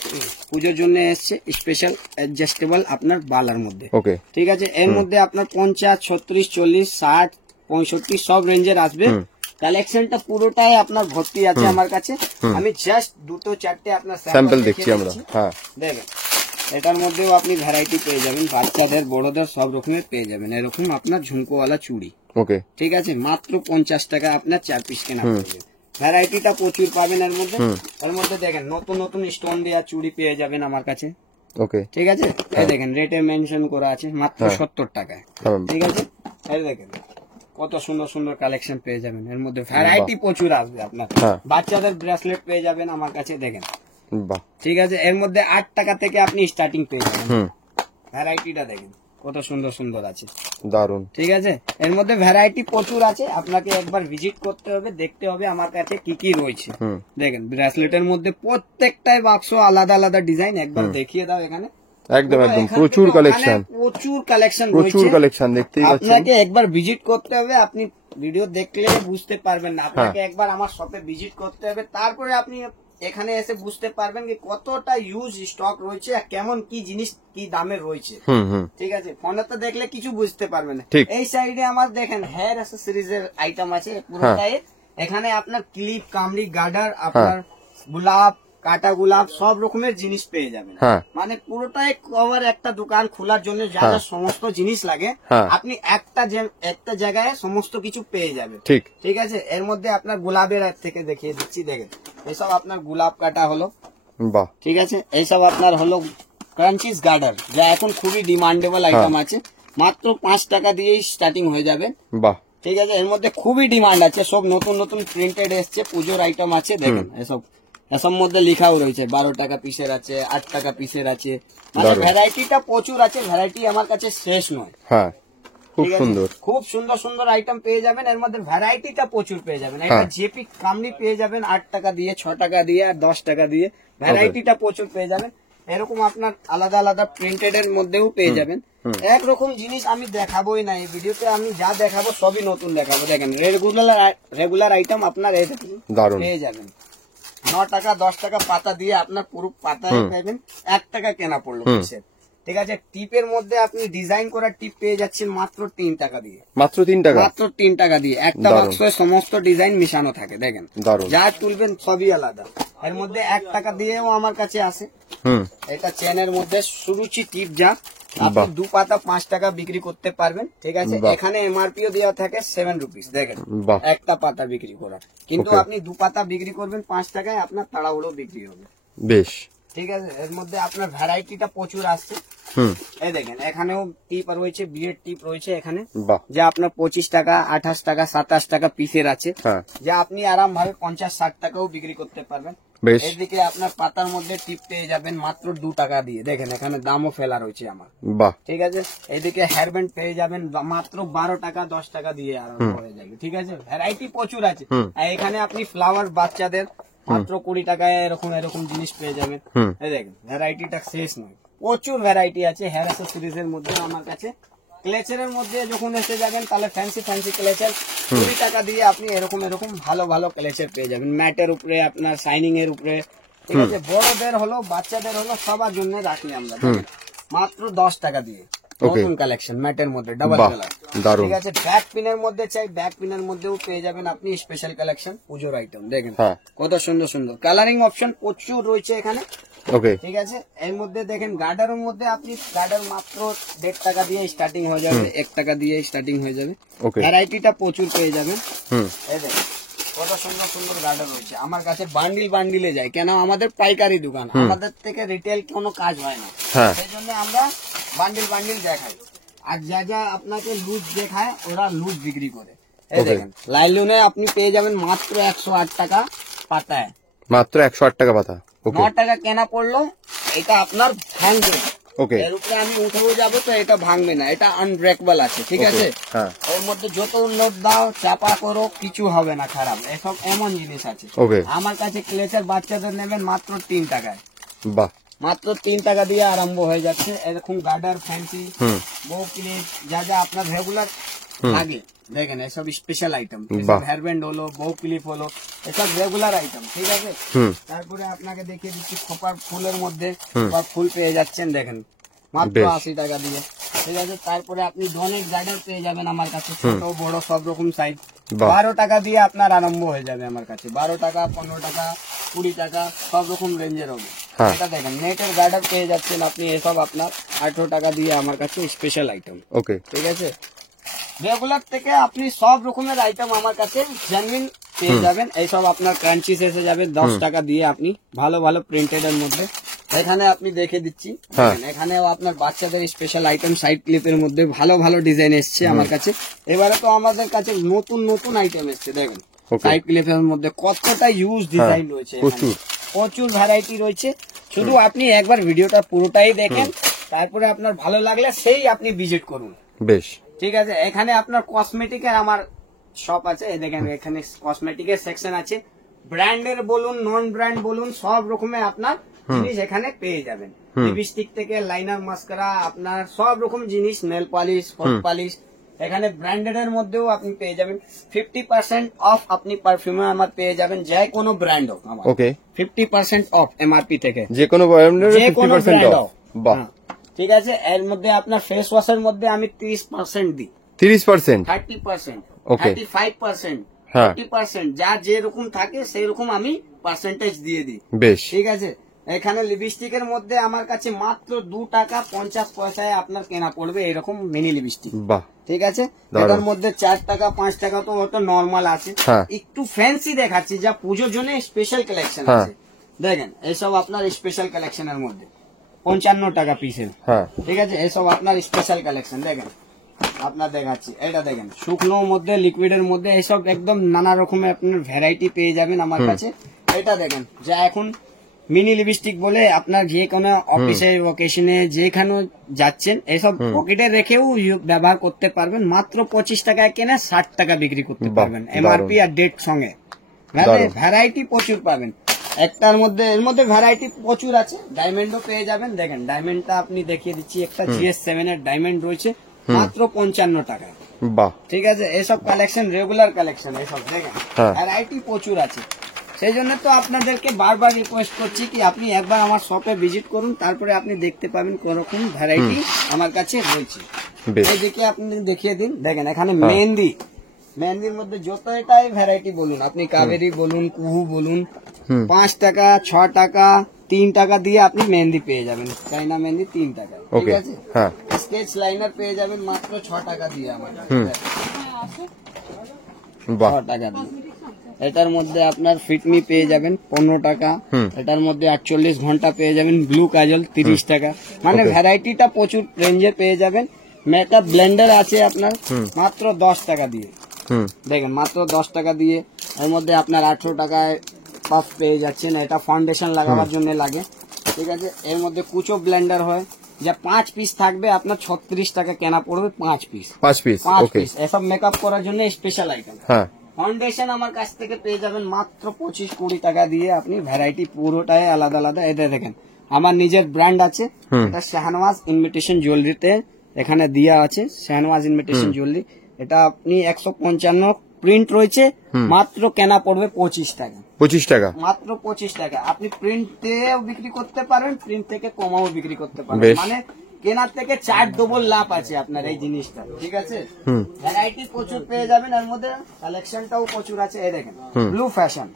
পুজোর জন্য এসছে। স্পেশাল অ্যাডজাস্টেবল আপনার বালার মধ্যে। ঠিক আছে, এর মধ্যে আপনার 50, 36, 40, 60, 65 সব রেঞ্জের আসবে। কালেকশনটা পুরোটাই আপনার ভর্তি আছে আমার কাছে। আমি জাস্ট 2-4টে আপনার স্যাম্পল দেখছি আমরা। দেখেন এটার মধ্যেও আপনি ভ্যারাইটি পেয়ে যাবেন, বাচ্চাদের বড়দের সব রকমের পেয়ে যাবেন। এরকম আপনার ঝুমকোওয়ালা চুড়ি। ঠিক আছে, মাত্র 50 টাকা আপনার 4 পিস কেনা পড়বে। ভ্যারাইটিটা প্রচুর পাবেন এর মধ্যে। এর মধ্যে দেখেন নতুন নতুন স্টোন দেওয়া চুড়ি পেয়ে যাবেন আমার কাছে। ঠিক আছে, এই দেখেন রেটে মেনশন করা আছে মাত্র 70 টাকায়। ঠিক আছে, এই দেখেন কত সুন্দর সুন্দর কালেকশন পেয়ে যাবেন। এর মধ্যে ভ্যারাইটি প্রচুর আসবে আপনার। বাচ্চাদের ব্রেসলেট পেয়ে যাবেন আমার কাছে। দেখেন ঠিক আছে, এর মধ্যে 8 টাকা থেকে আপনি স্টার্টিং পেয়ে যাবেন। ভ্যারাইটিটা দেখেন কত সুন্দর সুন্দর আছে, দারুন। ঠিক আছে, এর মধ্যে ভ্যারাইটি প্রচুর আছে। আপনাকে একবার ভিজিট করতে হবে, দেখতে হবে আমার কাছে কি কি রয়েছে। দেখেন ব্রেসলেটের মধ্যে প্রত্যেকটাই বাক্স আলাদা আলাদা ডিজাইন। একবার দেখিয়ে দাও এখানে। একদম একদম প্রচুর কালেকশন, প্রচুর কালেকশন দেখতেই পাচ্ছেন। আপনাকে একবার ভিজিট করতে হবে। আপনি ভিডিও দেখলে বুঝতে পারবেন না, আপনাকে একবার আমার শপে ভিজিট করতে হবে। তারপরে আপনি এখানে এসে বুঝতে পারবেন কি কতটা ইউজ স্টক রয়েছে আর কেমন কি জিনিস কি দামে রয়েছে। ঠিক আছে, ফোনে তো দেখলে কিছু বুঝতে পারবেন না। এই সাইডে আমার দেখেন হেয়ার অ্যাক্সেসরিজ এর আইটেম আছে পুরোটাই। এখানে আপনার ক্লিপ, কামলি, গার্ডার, আপনার গোলাপ, কাটা গোলাপ সব রকমের জিনিস পেয়ে যাবেন। হ্যাঁ। মানে পুরোটাই কভার একটা দোকান খোলার জন্য যা যা সমস্ত জিনিস লাগে হ্যাঁ। আপনি একটা জায়গায় সমস্ত কিছু পেয়ে যাবেন। ঠিক। ঠিক আছে, এর মধ্যে আপনার গোলাপের থেকে দেখিয়ে দিচ্ছি, দেখেন এইসব আপনার গোলাপ কাটা হলো। বাহ। ঠিক আছে, এইসব আপনার হলো ক্রাঞ্চিস গার্ডার, যা এখন খুবই ডিমান্ডেবল আইটেম আছে, মাত্র 5 টাকা দিয়েই স্টার্টিং হয়ে যাবে। বাহ। ঠিক আছে, এর মধ্যে খুবই ডিমান্ড আছে, সব নতুন নতুন প্রিন্টেড এসছে, পুজোর আইটেম আছে। দেখেন এসব মধ্যে লেখাও রয়েছে, 12 টাকা পিসের আছে, 8 টাকা পিসের আছে, মানে ভ্যারাইটিটা প্রচুর আছে, ভ্যারাইটি আমার কাছে শেষ নয়। হ্যাঁ, খুব ঠিক আছে? সুন্দর। খুব সুন্দর সুন্দর আইটেম পেয়ে যাবেন, এর মধ্যে ভ্যারাইটিটা প্রচুর পেয়ে যাবেন। এটা জেপি কামনি পেয়ে যাবেন 8 টাকা দিয়ে, 6 টাকা দিয়ে আর 10 টাকা দিয়ে, ভ্যারাইটিটা প্রচুর পেয়ে যাবেন। এরকম আপনার আলাদা আলাদা প্রিন্টেড এর মধ্যেও পেয়ে যাবেন। একরকম জিনিস আমি দেখাবোই না এই ভিডিওতে, আমি যা দেখাবো সবই নতুন দেখাবো। দেখেন রেগুলার আইটেম আপনার পেয়ে যাবেন 9 টাকা 10 টাকা পাতা দিয়ে, আপনার পুরো পাতায় পাবেন 1 টাকা কেনা পড়লো পিসের। ঠিক আছে, টিপের মধ্যে আপনি ডিজাইন করা টিপ পেয়ে যাচ্ছেন মাত্র 3 টাকা দিয়ে। মাত্র 3 টাকা? মাত্র 3 টাকা দিয়ে। একটা বাক্সে সমস্ত ডিজাইন মিশানো থাকে, দেখেন যা তুলবেন সবই আলাদা। এর মধ্যে 1 টাকা দিয়েও আমার কাছে আসে। এটা চেনের মধ্যে সুরুচি টিপ, যা আপনি 2 পাতা 5 টাকা বিক্রি করতে পারবেন। ঠিক আছে, এখানে এমআরপিও দেওয়া থাকে 7 রুপিস। দেখেন একটা পাতা বিক্রি করার, কিন্তু আপনি 2 পাতা বিক্রি করবেন 5 টাকায়, আপনার তাড়াহুড়ো বিক্রি হবে। বেশ। ঠিক আছে, এর মধ্যে আপনার ভ্যারাইটিটা প্রচুর আসছে। এই দেখেন এখানেও টিপ রয়েছে, বিয়ের টিপ রয়েছে এখানে, যা আপনার 25 টাকা 28 টাকা 27 টাকা পিসের আছে, যা আপনি আরাম ভাবে 50-60 টাকাও বিক্রি করতে পারবেন। এদিকে আপনার পাতার মধ্যে টিপ পেয়ে যাবেন মাত্র 2 টাকা দিয়ে। দেখেন এখানে দামও ফেলা রয়েছে আমার। ঠিক আছে, এদিকে হেয়ার ব্যান্ড পেয়ে যাবেন মাত্র 12 টাকা 10 টাকা দিয়ে আরম্ভ হয়ে যাবে। ঠিক আছে, ভ্যারাইটি প্রচুর আছে। আর এখানে আপনি ফ্লাওয়ার বাচ্চাদের মাত্র 20 টাকায় এরকম এরকম জিনিস পেয়ে যাবেন। দেখেন ভ্যারাইটিটা শেষ নয়, প্রচুর ভ্যারাইটি আছে হেয়ার অ্যাক্সেসরিজ এর মধ্যে আমার কাছে। ক্লেচারের মধ্যে যখন এসে যাবেন তাহলে ফ্যান্সি ক্লেচার 20 টাকা দিয়ে আপনি এরকম ভালো ভালো ক্লেচার পেয়ে যাবেন, ম্যাটের উপরে, আপনার শাইনিং এর উপরে। ঠিক আছে, বড়দের হলো বাচ্চাদের হলো সবার জন্য রাখি আমরা মাত্র 10 টাকা দিয়ে। নতুন কালেকশন ম্যাটের মধ্যে ডাবল কালার। ঠিক আছে, ব্যাক পিনের মধ্যে চাই, ব্যাক পিনের মধ্যেও পেয়ে যাবেন আপনি স্পেশাল কালেকশন পুজোর আইটেম। দেখেন কত সুন্দর সুন্দর কালারিং অপশন প্রচুর রয়েছে এখানে। ঠিক আছে, এর মধ্যে দেখেন গার্ডারের মধ্যে আপনি গার্ডার মাত্র 1.5 টাকা দিয়ে স্টার্টিং হয়ে যাবে, 1 টাকা দিয়ে স্টার্টিং হয়ে যাবে। ভ্যারাইটিটা প্রচুর পেয়ে যাবেন। এই দেখেন কত সুন্দর সুন্দর গার্ডার রয়েছে আমার কাছে, বান্ডিলে যায়, কেন আমাদের পাইকারি দোকান, আমাদের থেকে রিটেল কোনো কাজ হয় না, সেই জন্য আমরা বান্ডিল দেখাই। আর যা যা আপনাকে লুজ দেখায় ওরা লুজ বিক্রি করে। এই দেখেন লাইলুনে আপনি পেয়ে যাবেন মাত্র 108 টাকা পাতায়, মাত্র 108 টাকা পাতা। 9 টাকা কেনা পড়লো, এটা আপনার ভাঙবে। এর উপরে আমি উঠেও যাবো তো এটা ভাঙবে না, এটা আনব্রেকেবল আছে। ঠিক আছে, ওর মধ্যে যত নোট দাও চাপা করো কিছু হবে না খারাপ, এসব এমন জিনিস আছে। আমার কাছে ক্লেচার বাচ্চাদের নেবেন মাত্র 3 টাকায়। মাত্র 3 টাকা দিয়ে আরম্ভ হয়ে যাচ্ছে এরকম গার্ডার, ফ্যান্সি, বউ ক্লিপ, যা যা আপনার রেগুলার লাগে। দেখেন এসব স্পেশাল আইটেম, হেয়ার ব্যান্ড হলো, বউ ক্লিপ হলো, এসব রেগুলার আইটেম। ঠিক আছে, তারপরে আপনাকে দেখিয়ে দিচ্ছি খোপার ফুলের মধ্যে ফুল পেয়ে যাচ্ছেন, দেখেন মাত্র 80 টাকা দিয়ে। ঠিক আছে, তারপরে আপনি ধনের গার্ডার পেয়ে যাবেন আমার কাছে, ছোট বড় সব রকম সাইজ। 12 টাকা দিয়ে আপনার আরম্ভ হয়ে যাবে আমার কাছে, 12 টাকা 15 টাকা 20 টাকা সব রকম রেঞ্জের হবে। এটা দেখেন নেটের গার্ডার পেয়ে যাচ্ছেন আপনি, এসব আপনার 18 টাকা দিয়ে আমার কাছে স্পেশাল আইটেম। ঠিক আছে, রেগুলার থেকে আপনি সব রকমের আইটেম আমার কাছে জেনুইন পেয়ে যাবেন। এইসব আপনার ক্রাঞ্চিস এসে যাবে 10 টাকা দিয়ে, আপনি ভালো ভালো প্রিন্টেড এর মধ্যে। এখানে আপনি দেখে দিচ্ছি, এখানেও আপনার বাচ্চাদের স্পেশাল আইটেম সাইড ক্লিপের মধ্যে ভালো ভালো ডিজাইন এসছে আমার কাছে। এবারে তো আমাদের কাছে নতুন নতুন আইটেম এসছে, দেখেন সাইড ক্লিপের মধ্যে কতটা ইউজ ডিজাইন রয়েছে, প্রচুর ভ্যারাইটি রয়েছে। শুধু আপনি একবার ভিডিওটা পুরোটাই দেখেন, তারপরে আপনার ভালো লাগলে সেই আপনি ভিজিট করুন। বেশ। ঠিক আছে, এখানে আপনার কসমেটিকের আমার শপ আছে, দেখেন এখানে কসমেটিকের সেকশন আছে, ব্র্যান্ডের বলুন নন ব্র্যান্ড বলুন সব রকমের আপনার জিনিস এখানে পেয়ে যাবেন। লিপস্টিক থেকে লাইনার, মাস্কারা, আপনার সব রকম জিনিস, নেল পলিশ, ফোট পলিশ, এখানে ব্র্যান্ডেড এর মধ্যেও আপনি পেয়ে যাবেন। 50% অফ আপনি পারফিউমে আমার পেয়ে যাবেন, যে কোনো ব্র্যান্ড হোক আমার 50% অফ এমআরপি থেকে, যে কোনো ব্র্যান্ড অফ। ঠিক আছে, এর মধ্যে আপনার ফেস ওয়াশের মধ্যে আমি 30% দিই, 30%, 30%, 35%, হ্যাঁ। 40%, যা যেরকম থাকে সেই রকম আমি পার্সেন্টেজ দিয়ে দিই। বেশ, ঠিক আছে। এখানে লিপস্টিকের মধ্যে আমার কাছে মাত্র 2 টাকা 50 পয়সায় আপনার কেনা পড়বে এরকম মিনি লিপস্টিক। বাহ, ঠিক আছে। দারুণ। এটার মধ্যে 4 টাকা 5 টাকা তো ওটা নর্মাল আছে, হ্যাঁ। একটু ফ্যান্সি দেখাচ্ছি যা পুজোর জন্য স্পেশাল কালেকশন হ্যাঁ। আছে। দেখেন এইসব আপনার স্পেশাল কালেকশনের মধ্যে 55 টাকা পিসের। হ্যাঁ, ঠিক আছে। এইসব আপনার স্পেশাল কালেকশন দেখেন, আপনার দেখাচ্ছি। এটা দেখেন শুকনোর মধ্যে লিকুইডের মধ্যে এইসব একদম নানা রকমের আপনার ভ্যারাইটি পেয়ে যাবেন আমার কাছে। এটা দেখেন যা এখন মিনি লিপস্টিক বলে আপনার যে কোনো অফিসে ওকেশনে যেখানে যাচ্ছেন এইসব পকেটে রেখেও ব্যবহার করতে পারবেন। মাত্র 25 টাকায় কেনে 60 টাকা বিক্রি করতে বাহ, পারবেন এমআরপি আর ডেট সঙ্গে। দারুণ। ভ্যারাইটি প্রচুর পাবেন। একটার মধ্যে এর মধ্যে ভ্যারাইটি প্রচুর আছে। ডায়মন্ডও পেয়ে যাবেন। দেখেন ডায়মন্ডটা আপনি দেখিয়ে দিচ্ছি, একটা GS7 এর ডায়মন্ড রয়েছে মাত্র 55 টাকা। বাহ, ঠিক আছে। এসব কালেকশন রেগুলার কালেকশন, এসব দেখেন হ্যাঁ। ভ্যারাইটি প্রচুর আছে। সেই জন্য তো আপনাদেরকে বারবার রিকোয়েস্ট করছি কি আপনি একবার আমার শপে ভিজিট করুন, তারপরে আপনি দেখতে পাবেন কোনরকম ভ্যারাইটি আমার কাছে রয়েছে। বেশ। এইদিকে আপনি দেখিয়ে দিন। দেখেন এখানে মেহেন্দির মধ্যে যত এটাই ভ্যারাইটি বলুন, আপনি কাবেরি বলুন, কুহু বলুন, 5 টাকা 6 টাকা 3 টাকা দিয়ে আপনি মেহেন্দি পেয়ে যাবেন। চাইনা মেহেন্দি 3 টাকা। ঠিক ওকে, আছে। হ্যাঁ। স্কেচ লাইনার পেয়ে যাবেন মাত্র 6 টাকা দিয়ে আমার কাছে। বাহ, 6 টাকা দিয়ে। এটার মধ্যে আপনার ফিটমি পেয়ে যাবেন 15 টাকা। এটার মধ্যে 48 ঘন্টা পেয়ে যাবেন। ব্লু কাজল 30 টাকা। মানে Okay. ভ্যারাইটিটা প্রচুর রেঞ্জে পেয়ে যাবেন। মেকআপ ব্লেন্ডার আছে আপনার মাত্র 10 টাকা দিয়ে। দেখেন মাত্র 10 টাকা দিয়ে। এর মধ্যে আপনার 18 টাকায় পাফ পেয়ে যাচ্ছেন। এটা ফাউন্ডেশন লাগাবার জন্য লাগে। ঠিক আছে। এর মধ্যে কুচো ব্লেন্ডার হয়, যা 5 পিস থাকবে আপনার 36 টাকা কেনা পড়বে 5 পিস। 5 পিস। 5 ওকে, পিস এসব মেকআপ করার জন্য স্পেশাল আইটেম। হ্যাঁ। ফাউন্ডেশন আমার কাছ থেকে পেয়ে যাবেন মাত্র 25-20 টাকা দিয়ে। আপনি ভ্যারাইটি পুরোটাই আলাদা আলাদা। এটা দেখেন আমার নিজের ব্র্যান্ড আছে, এটা শাহনওয়াজ ইনভিটেশন জুয়েলারিতে এখানে দেওয়া আছে। শাহনওয়াজ ইনভিটেশন জুয়েলারি, এটা আপনি 155 প্রিন্ট রয়েছে, মাত্র কেনা পড়বে 25 টাকা। 25 টাকা। মাত্র 25 টাকা। আপনি প্রিন্ট দিয়েও বিক্রি করতে পারেন, প্রিন্ট থেকে কমাও বিক্রি করতে পারেন। বেশ। মানে কেনার থেকে 4 ডবল লাভ আছে আপনার এই জিনিসটা। ঠিক আছে। ভ্যারাইটি প্রচুর পেয়ে যাবেন। এর মধ্যে কালেকশনটাও প্রচুর আছে। এই দেখেন ব্লু ফ্যাশন,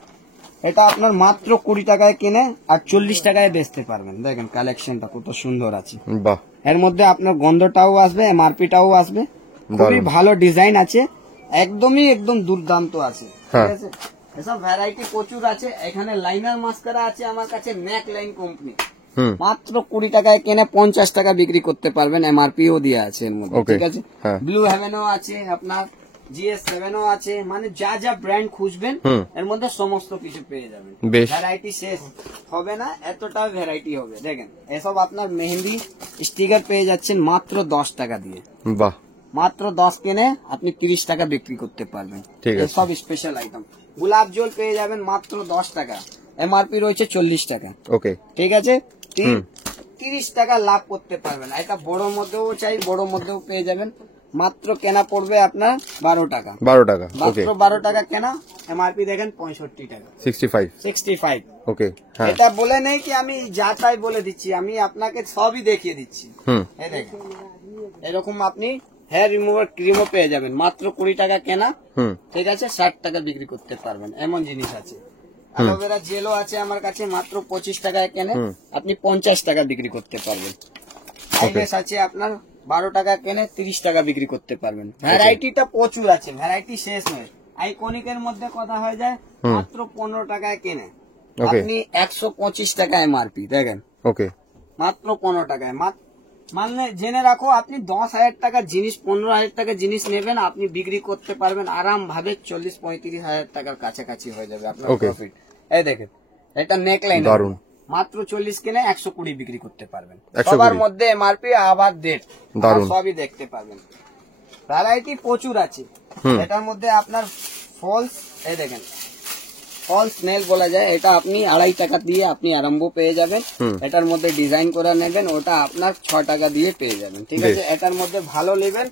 এটা আপনার মাত্র 20 টাকায় কিনে আর 40 টাকায় বেচতে পারবেন। দেখেন কালেকশনটা কত সুন্দর আছে। বাহ, এর মধ্যে আপনার গন্ধটাও আসবে, এমআরপিটাও আসবে। খুবই দারুণ। ভালো ডিজাইন আছে, একদম দুর্দান্ত আছে। হ্যাঁ। ঠিক আছে। এসব ভ্যারাইটি প্রচুর আছে। এখানে লাইনার মাস্কারা আছে আমার কাছে, ম্যাক লাইন কোম্পানি, মাত্র 20 টাকায় কেনে 50 টাকা বিক্রি করতে পারবেন। এমআরপিও দেওয়া আছে এর মধ্যে। Okay, ঠিক আছে। হ্যাঁ। ব্লু হেভেনও আছে, আপনার GS7ও আছে। মানে যা যা ব্র্যান্ড খুঁজবেন এর মধ্যে সমস্ত কিছু পেয়ে যাবেন। বেশ। ভ্যারাইটি শেষ হবে না, এতটা ভ্যারাইটি হবে। দেখেন এসব আপনার মেহেন্দি স্টিকার পেয়ে যাচ্ছেন মাত্র 10 টাকা দিয়ে। বাহ, মাত্র 10 কেনে আপনি 30 টাকা বিক্রি করতে পারবেন। ঠিক আছে। সব স্পেশাল আইটেম। গোলাপ জল পেয়ে যাবেন মাত্র 10 টাকা। এমআরপি রয়েছে 40 টাকা। ওকে, ঠিক আছে। 30 টাকা লাভ করতে পারবেন। এটা বড়োর মধ্যেও চাই, বড়োর মধ্যেও পেয়ে যাবেন। মাত্র কেনা পড়বে আপনার 12 টাকা। 12 টাকা। ওকে, মাত্র 12 টাকা কেনা। এমআরপি দেখেন 65 টাকা। 65। ওকে, হ্যাঁ। এটা বলে নেই কি আমি যা তাই বলে দিচ্ছি, আমি আপনাকে সবই দেখিয়ে দিচ্ছি। এই দেখেন এরকম আপনি হেয়ার রিমুভার ক্রিমও পেয়ে যাবেন মাত্র 20 টাকা কেনা। ঠিক আছে। 60 টাকা বিক্রি করতে পারবেন এমন জিনিস আছে। অ্যালোভেরা জেলও আছে আমার কাছে, মাত্র 25 টাকায় কেনে আপনি 50 টাকা বিক্রি করতে পারবেন। আইলেস আছে আপনার 12 টাকা কেনে 30 টাকা বিক্রি করতে পারবেন। ভ্যারাইটিটা প্রচুর আছে, ভ্যারাইটি শেষ নয়। আইকনিকের মধ্যে কথা হয়ে যায় মাত্র 15 টাকায় কেনে আপনি 125 টাকা এমআরপি। দেখেন ওকে, মাত্র 15 টাকায়। মানে জেনে রাখো আপনি 10,000 টাকার জিনিস 15,000 টাকার জিনিস নেবেন, আপনি বিক্রি করতে পারবেন আরাম ভাবে 40-35 হাজার টাকার কাছাকাছি হয়ে যাবে আপনার প্রফিট। এই দেখেন এটা নেকলাইন, দারুণ। মাত্র 40 কিনে 120 বিক্রি করতে পারবেন। 120 সবার মধ্যে এমআরপি আবার ডেট দারুণ। সবই দেখতে পাবেন। ভ্যারাইটি প্রচুর আছে। এটার মধ্যে আপনার ফলস, এই দেখেন ফলস নেল বলা যায়, এটা আপনি 2.5 টাকা দিয়ে আপনি আরম্ভ পেয়ে যাবেন। এটার মধ্যে ডিজাইন করা নেবেন, ওটা আপনার 6 টাকা দিয়ে পেয়ে যাবেন। ঠিক আছে। এটার মধ্যে ভালো নেবেন,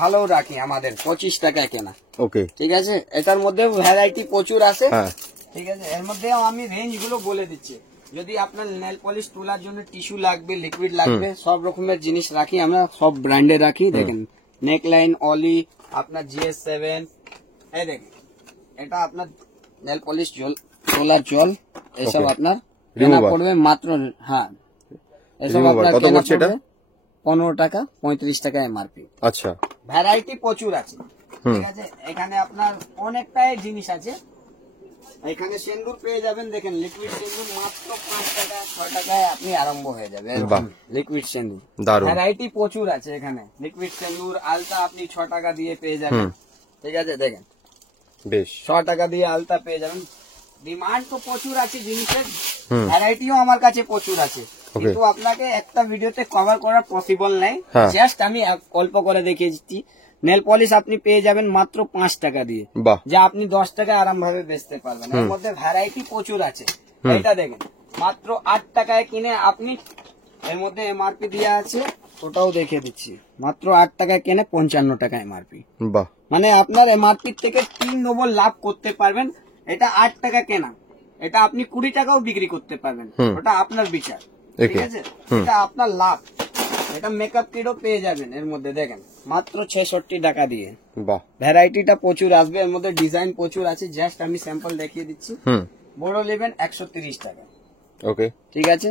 ভালো রাখি আমাদের 25 টাকায় কেনা। ওকে, ঠিক আছে। এটার মধ্যে ভ্যারাইটি প্রচুর আছে। হ্যাঁ। ঠিক আছে। এর মধ্যেও আমি রেঞ্জ গুলো বলে দিচ্ছি। যদি আপনার নেল পলিশ তোলার জন্য টিস্যু লাগবে, লিকুইড লাগবে, সব রকমের জিনিস রাখি আমরা, সব ব্র্যান্ডে রাখি। দেখেন নেকলাইন, অলি, আপনার GS7, এই দেখেন এটা আপনার নেল পলিশ রোলার জল এসব Okay. আপনার Remover. কেনা পড়বে মাত্র, হ্যাঁ এসব Remover, আপনার কত কেনা পড়ছে এটা? পড়বে 15 টাকা 35 টাকা এমআরপি। আচ্ছা, ভ্যারাইটি প্রচুর আছে, হুম। ঠিক আছে। এখানে আপনার অনেকটাই জিনিস আছে। এখানে সেন্দুর পেয়ে যাবেন, দেখেন লিকুইড সেন্দুর মাত্র 5 টাকা 6 টাকায় আপনি আরম্ভ হয়ে যাবে বাহ। লিকুইড সেন্দুর। দারুণ। ভ্যারাইটি প্রচুর আছে এখানে। লিকুইড সেন্দুর আলতা আপনি 6 টাকা দিয়ে পেয়ে যাবেন, ঠিক আছে। দেখেন বেশ, 6 টাকা দিয়ে আলতা পেয়ে যাবেন। ডিমান্ড তো প্রচুর আছে জিনিসের, ভ্যারাইটিও আমার কাছে প্রচুর আছে, কিন্তু আপনাকে একটা ভিডিওতে কভার করা পসিবল নাই। হ্যাঁ। জাস্ট আমি অল্প করে দেখিয়ে দিচ্ছি। নেল পলিশ আপনি পেয়ে যাবেন মাত্র 5 টাকা দিয়ে, বাহ, যা আপনি 10 টাকা আরাম ভাবে বেচতে পারবেন। এর মধ্যে ভ্যারাইটি প্রচুর আছে। এটা দেখেন মাত্র 8 টাকায় কিনে আপনি, এর মধ্যে এমআরপি দেওয়া আছে, ওটাও দেখিয়ে দিচ্ছি। মাত্র 8 টাকায় কিনে 55 টাকা এমআরপি। বাহ, মানে আপনার এমআরপি থেকে 3 ডবল লাভ করতে পারবেন। এটা 8 টাকা কেনা, এটা আপনি 20 টাকাও বিক্রি করতে পারবেন, ওটা আপনার বিচার, ঠিক আছে। এটা আপনার লাভ। এটা মেকআপ কিটও পেয়ে যাবেন এর মধ্যে, দেখেন মাত্র 66 টাকা দিয়ে। বাহ, ভ্যারাইটিটা প্রচুর আসবে, এর মধ্যে ডিজাইন প্রচুর আছে। জাস্ট আমি স্যাম্পল দেখিয়ে দিচ্ছি। বড় নেবেন 130 টাকা, ওকে, ঠিক আছে।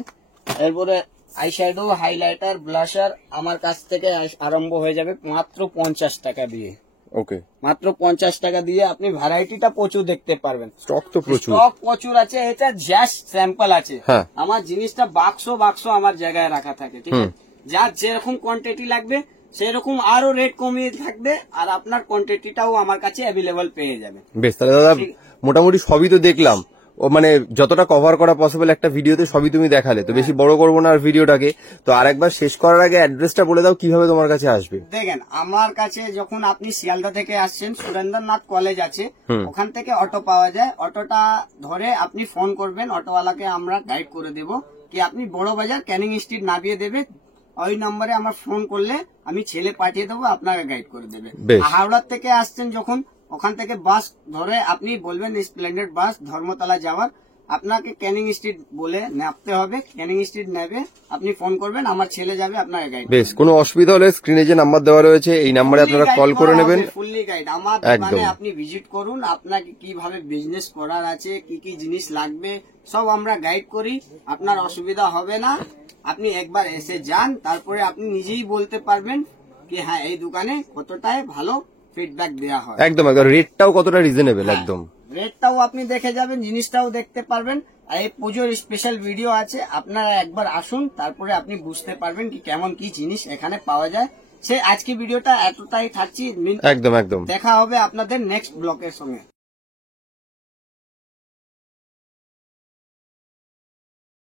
এরপরে আইশ্যাডো, হাইলাইটার, ব্লাশার আমার কাছ থেকে আরম্ভ হয়ে যাবে মাত্র 50 টাকা দিয়ে। ওকে, মাত্র 50 টাকা দিয়ে আপনি ভ্যারাইটিটা প্রচুর দেখতে পারবেন। স্টক তো প্রচুর। স্টক প্রচুর আছে। এটা জাস্ট স্যাম্পল আছে। হ্যাঁ। আমার জিনিসটা বাক্স আমার জায়গায় রাখা থাকে, ঠিক আছে। যার যেরকম কোয়ান্টিটি লাগবে সেরকম আরো রেট কমিয়ে থাকবে, আর আপনার কোয়ান্টিটিটাও আমার কাছে অ্যাভেলেবল পেয়ে যাবে। বেশ, তাহলে দাদা মোটামুটি সবই তো দেখলাম, ও মানে যতটা কভার করা পসিবল একটা ভিডিওতে সবই তুমি দেখালে, তো বেশি বড় করবো না আর ভিডিওটাকে। তো আরেকবার শেষ করার আগে অ্যাড্রেসটা বলে দাও, কিভাবে তোমার কাছে আসবে। দেখেন আমার কাছে যখন আপনি শিয়ালদা থেকে আসছেন, সুরেন্দ্রনাথ কলেজ আছে, ওখান থেকে অটো পাওয়া যায়। অটোটা ধরে আপনি ফোন করবেন, অটোওয়ালাকে আমরা গাইড করে দেব কি আপনি বড় বাজার ক্যানিং স্ট্রিট নামিয়ে দেবে। ওই নম্বরে আমার ফোন করলে আমি ছেলে পাঠিয়ে দেবো, আপনাকে গাইড করে দেবে। হাওড়ার থেকে আসছেন যখন, ওখান থেকে বাস ধরে আপনি বলবেন স্প্লেন্ডার্ড বাস ধর্মতলা যাওয়ার, আপনাকে ক্যানিং স্ট্রিট বলে নামতে হবে। ক্যানিং স্ট্রিট নেবে, আপনি ফোন করবেন, আমার ছেলে যাবে আপনাকে গাইড। বেশ, কোনো অসুবিধা হলে স্ক্রিনে যে নাম্বার দেওয়া রয়েছে এই নাম্বারে আপনারা কল করে নেবেন। ফুললি গাইড আমার দোকানে আপনি ভিজিট করুন, আপনাকে কিভাবে বিজনেস করার আছে, কি কি জিনিস লাগবে সব আমরা গাইড করি। আপনার অসুবিধা হবে না। আপনি একবার এসে যান, তারপরে আপনি নিজেই বলতে পারবেন কি হ্যাঁ এই দোকানে কতটায় ভালো ফিডব্যাক দেওয়া হয়। একদম একদম, রেটটাও কতটা রিজনেবল, একদম রেটটাও আপনি দেখে যাবেন, জিনিসটাও দেখতে পারবেন। আর এই পুজোর স্পেশাল ভিডিও আছে, আপনারা একবার আসুন, তারপরে আপনি বুঝতে পারবেন কি কেমন কি জিনিস এখানে পাওয়া যায়। সে আজকে ভিডিওটা এতটাই থাকছি। একদম একদম, দেখা হবে আপনাদের নেক্সট ব্লকের সঙ্গে।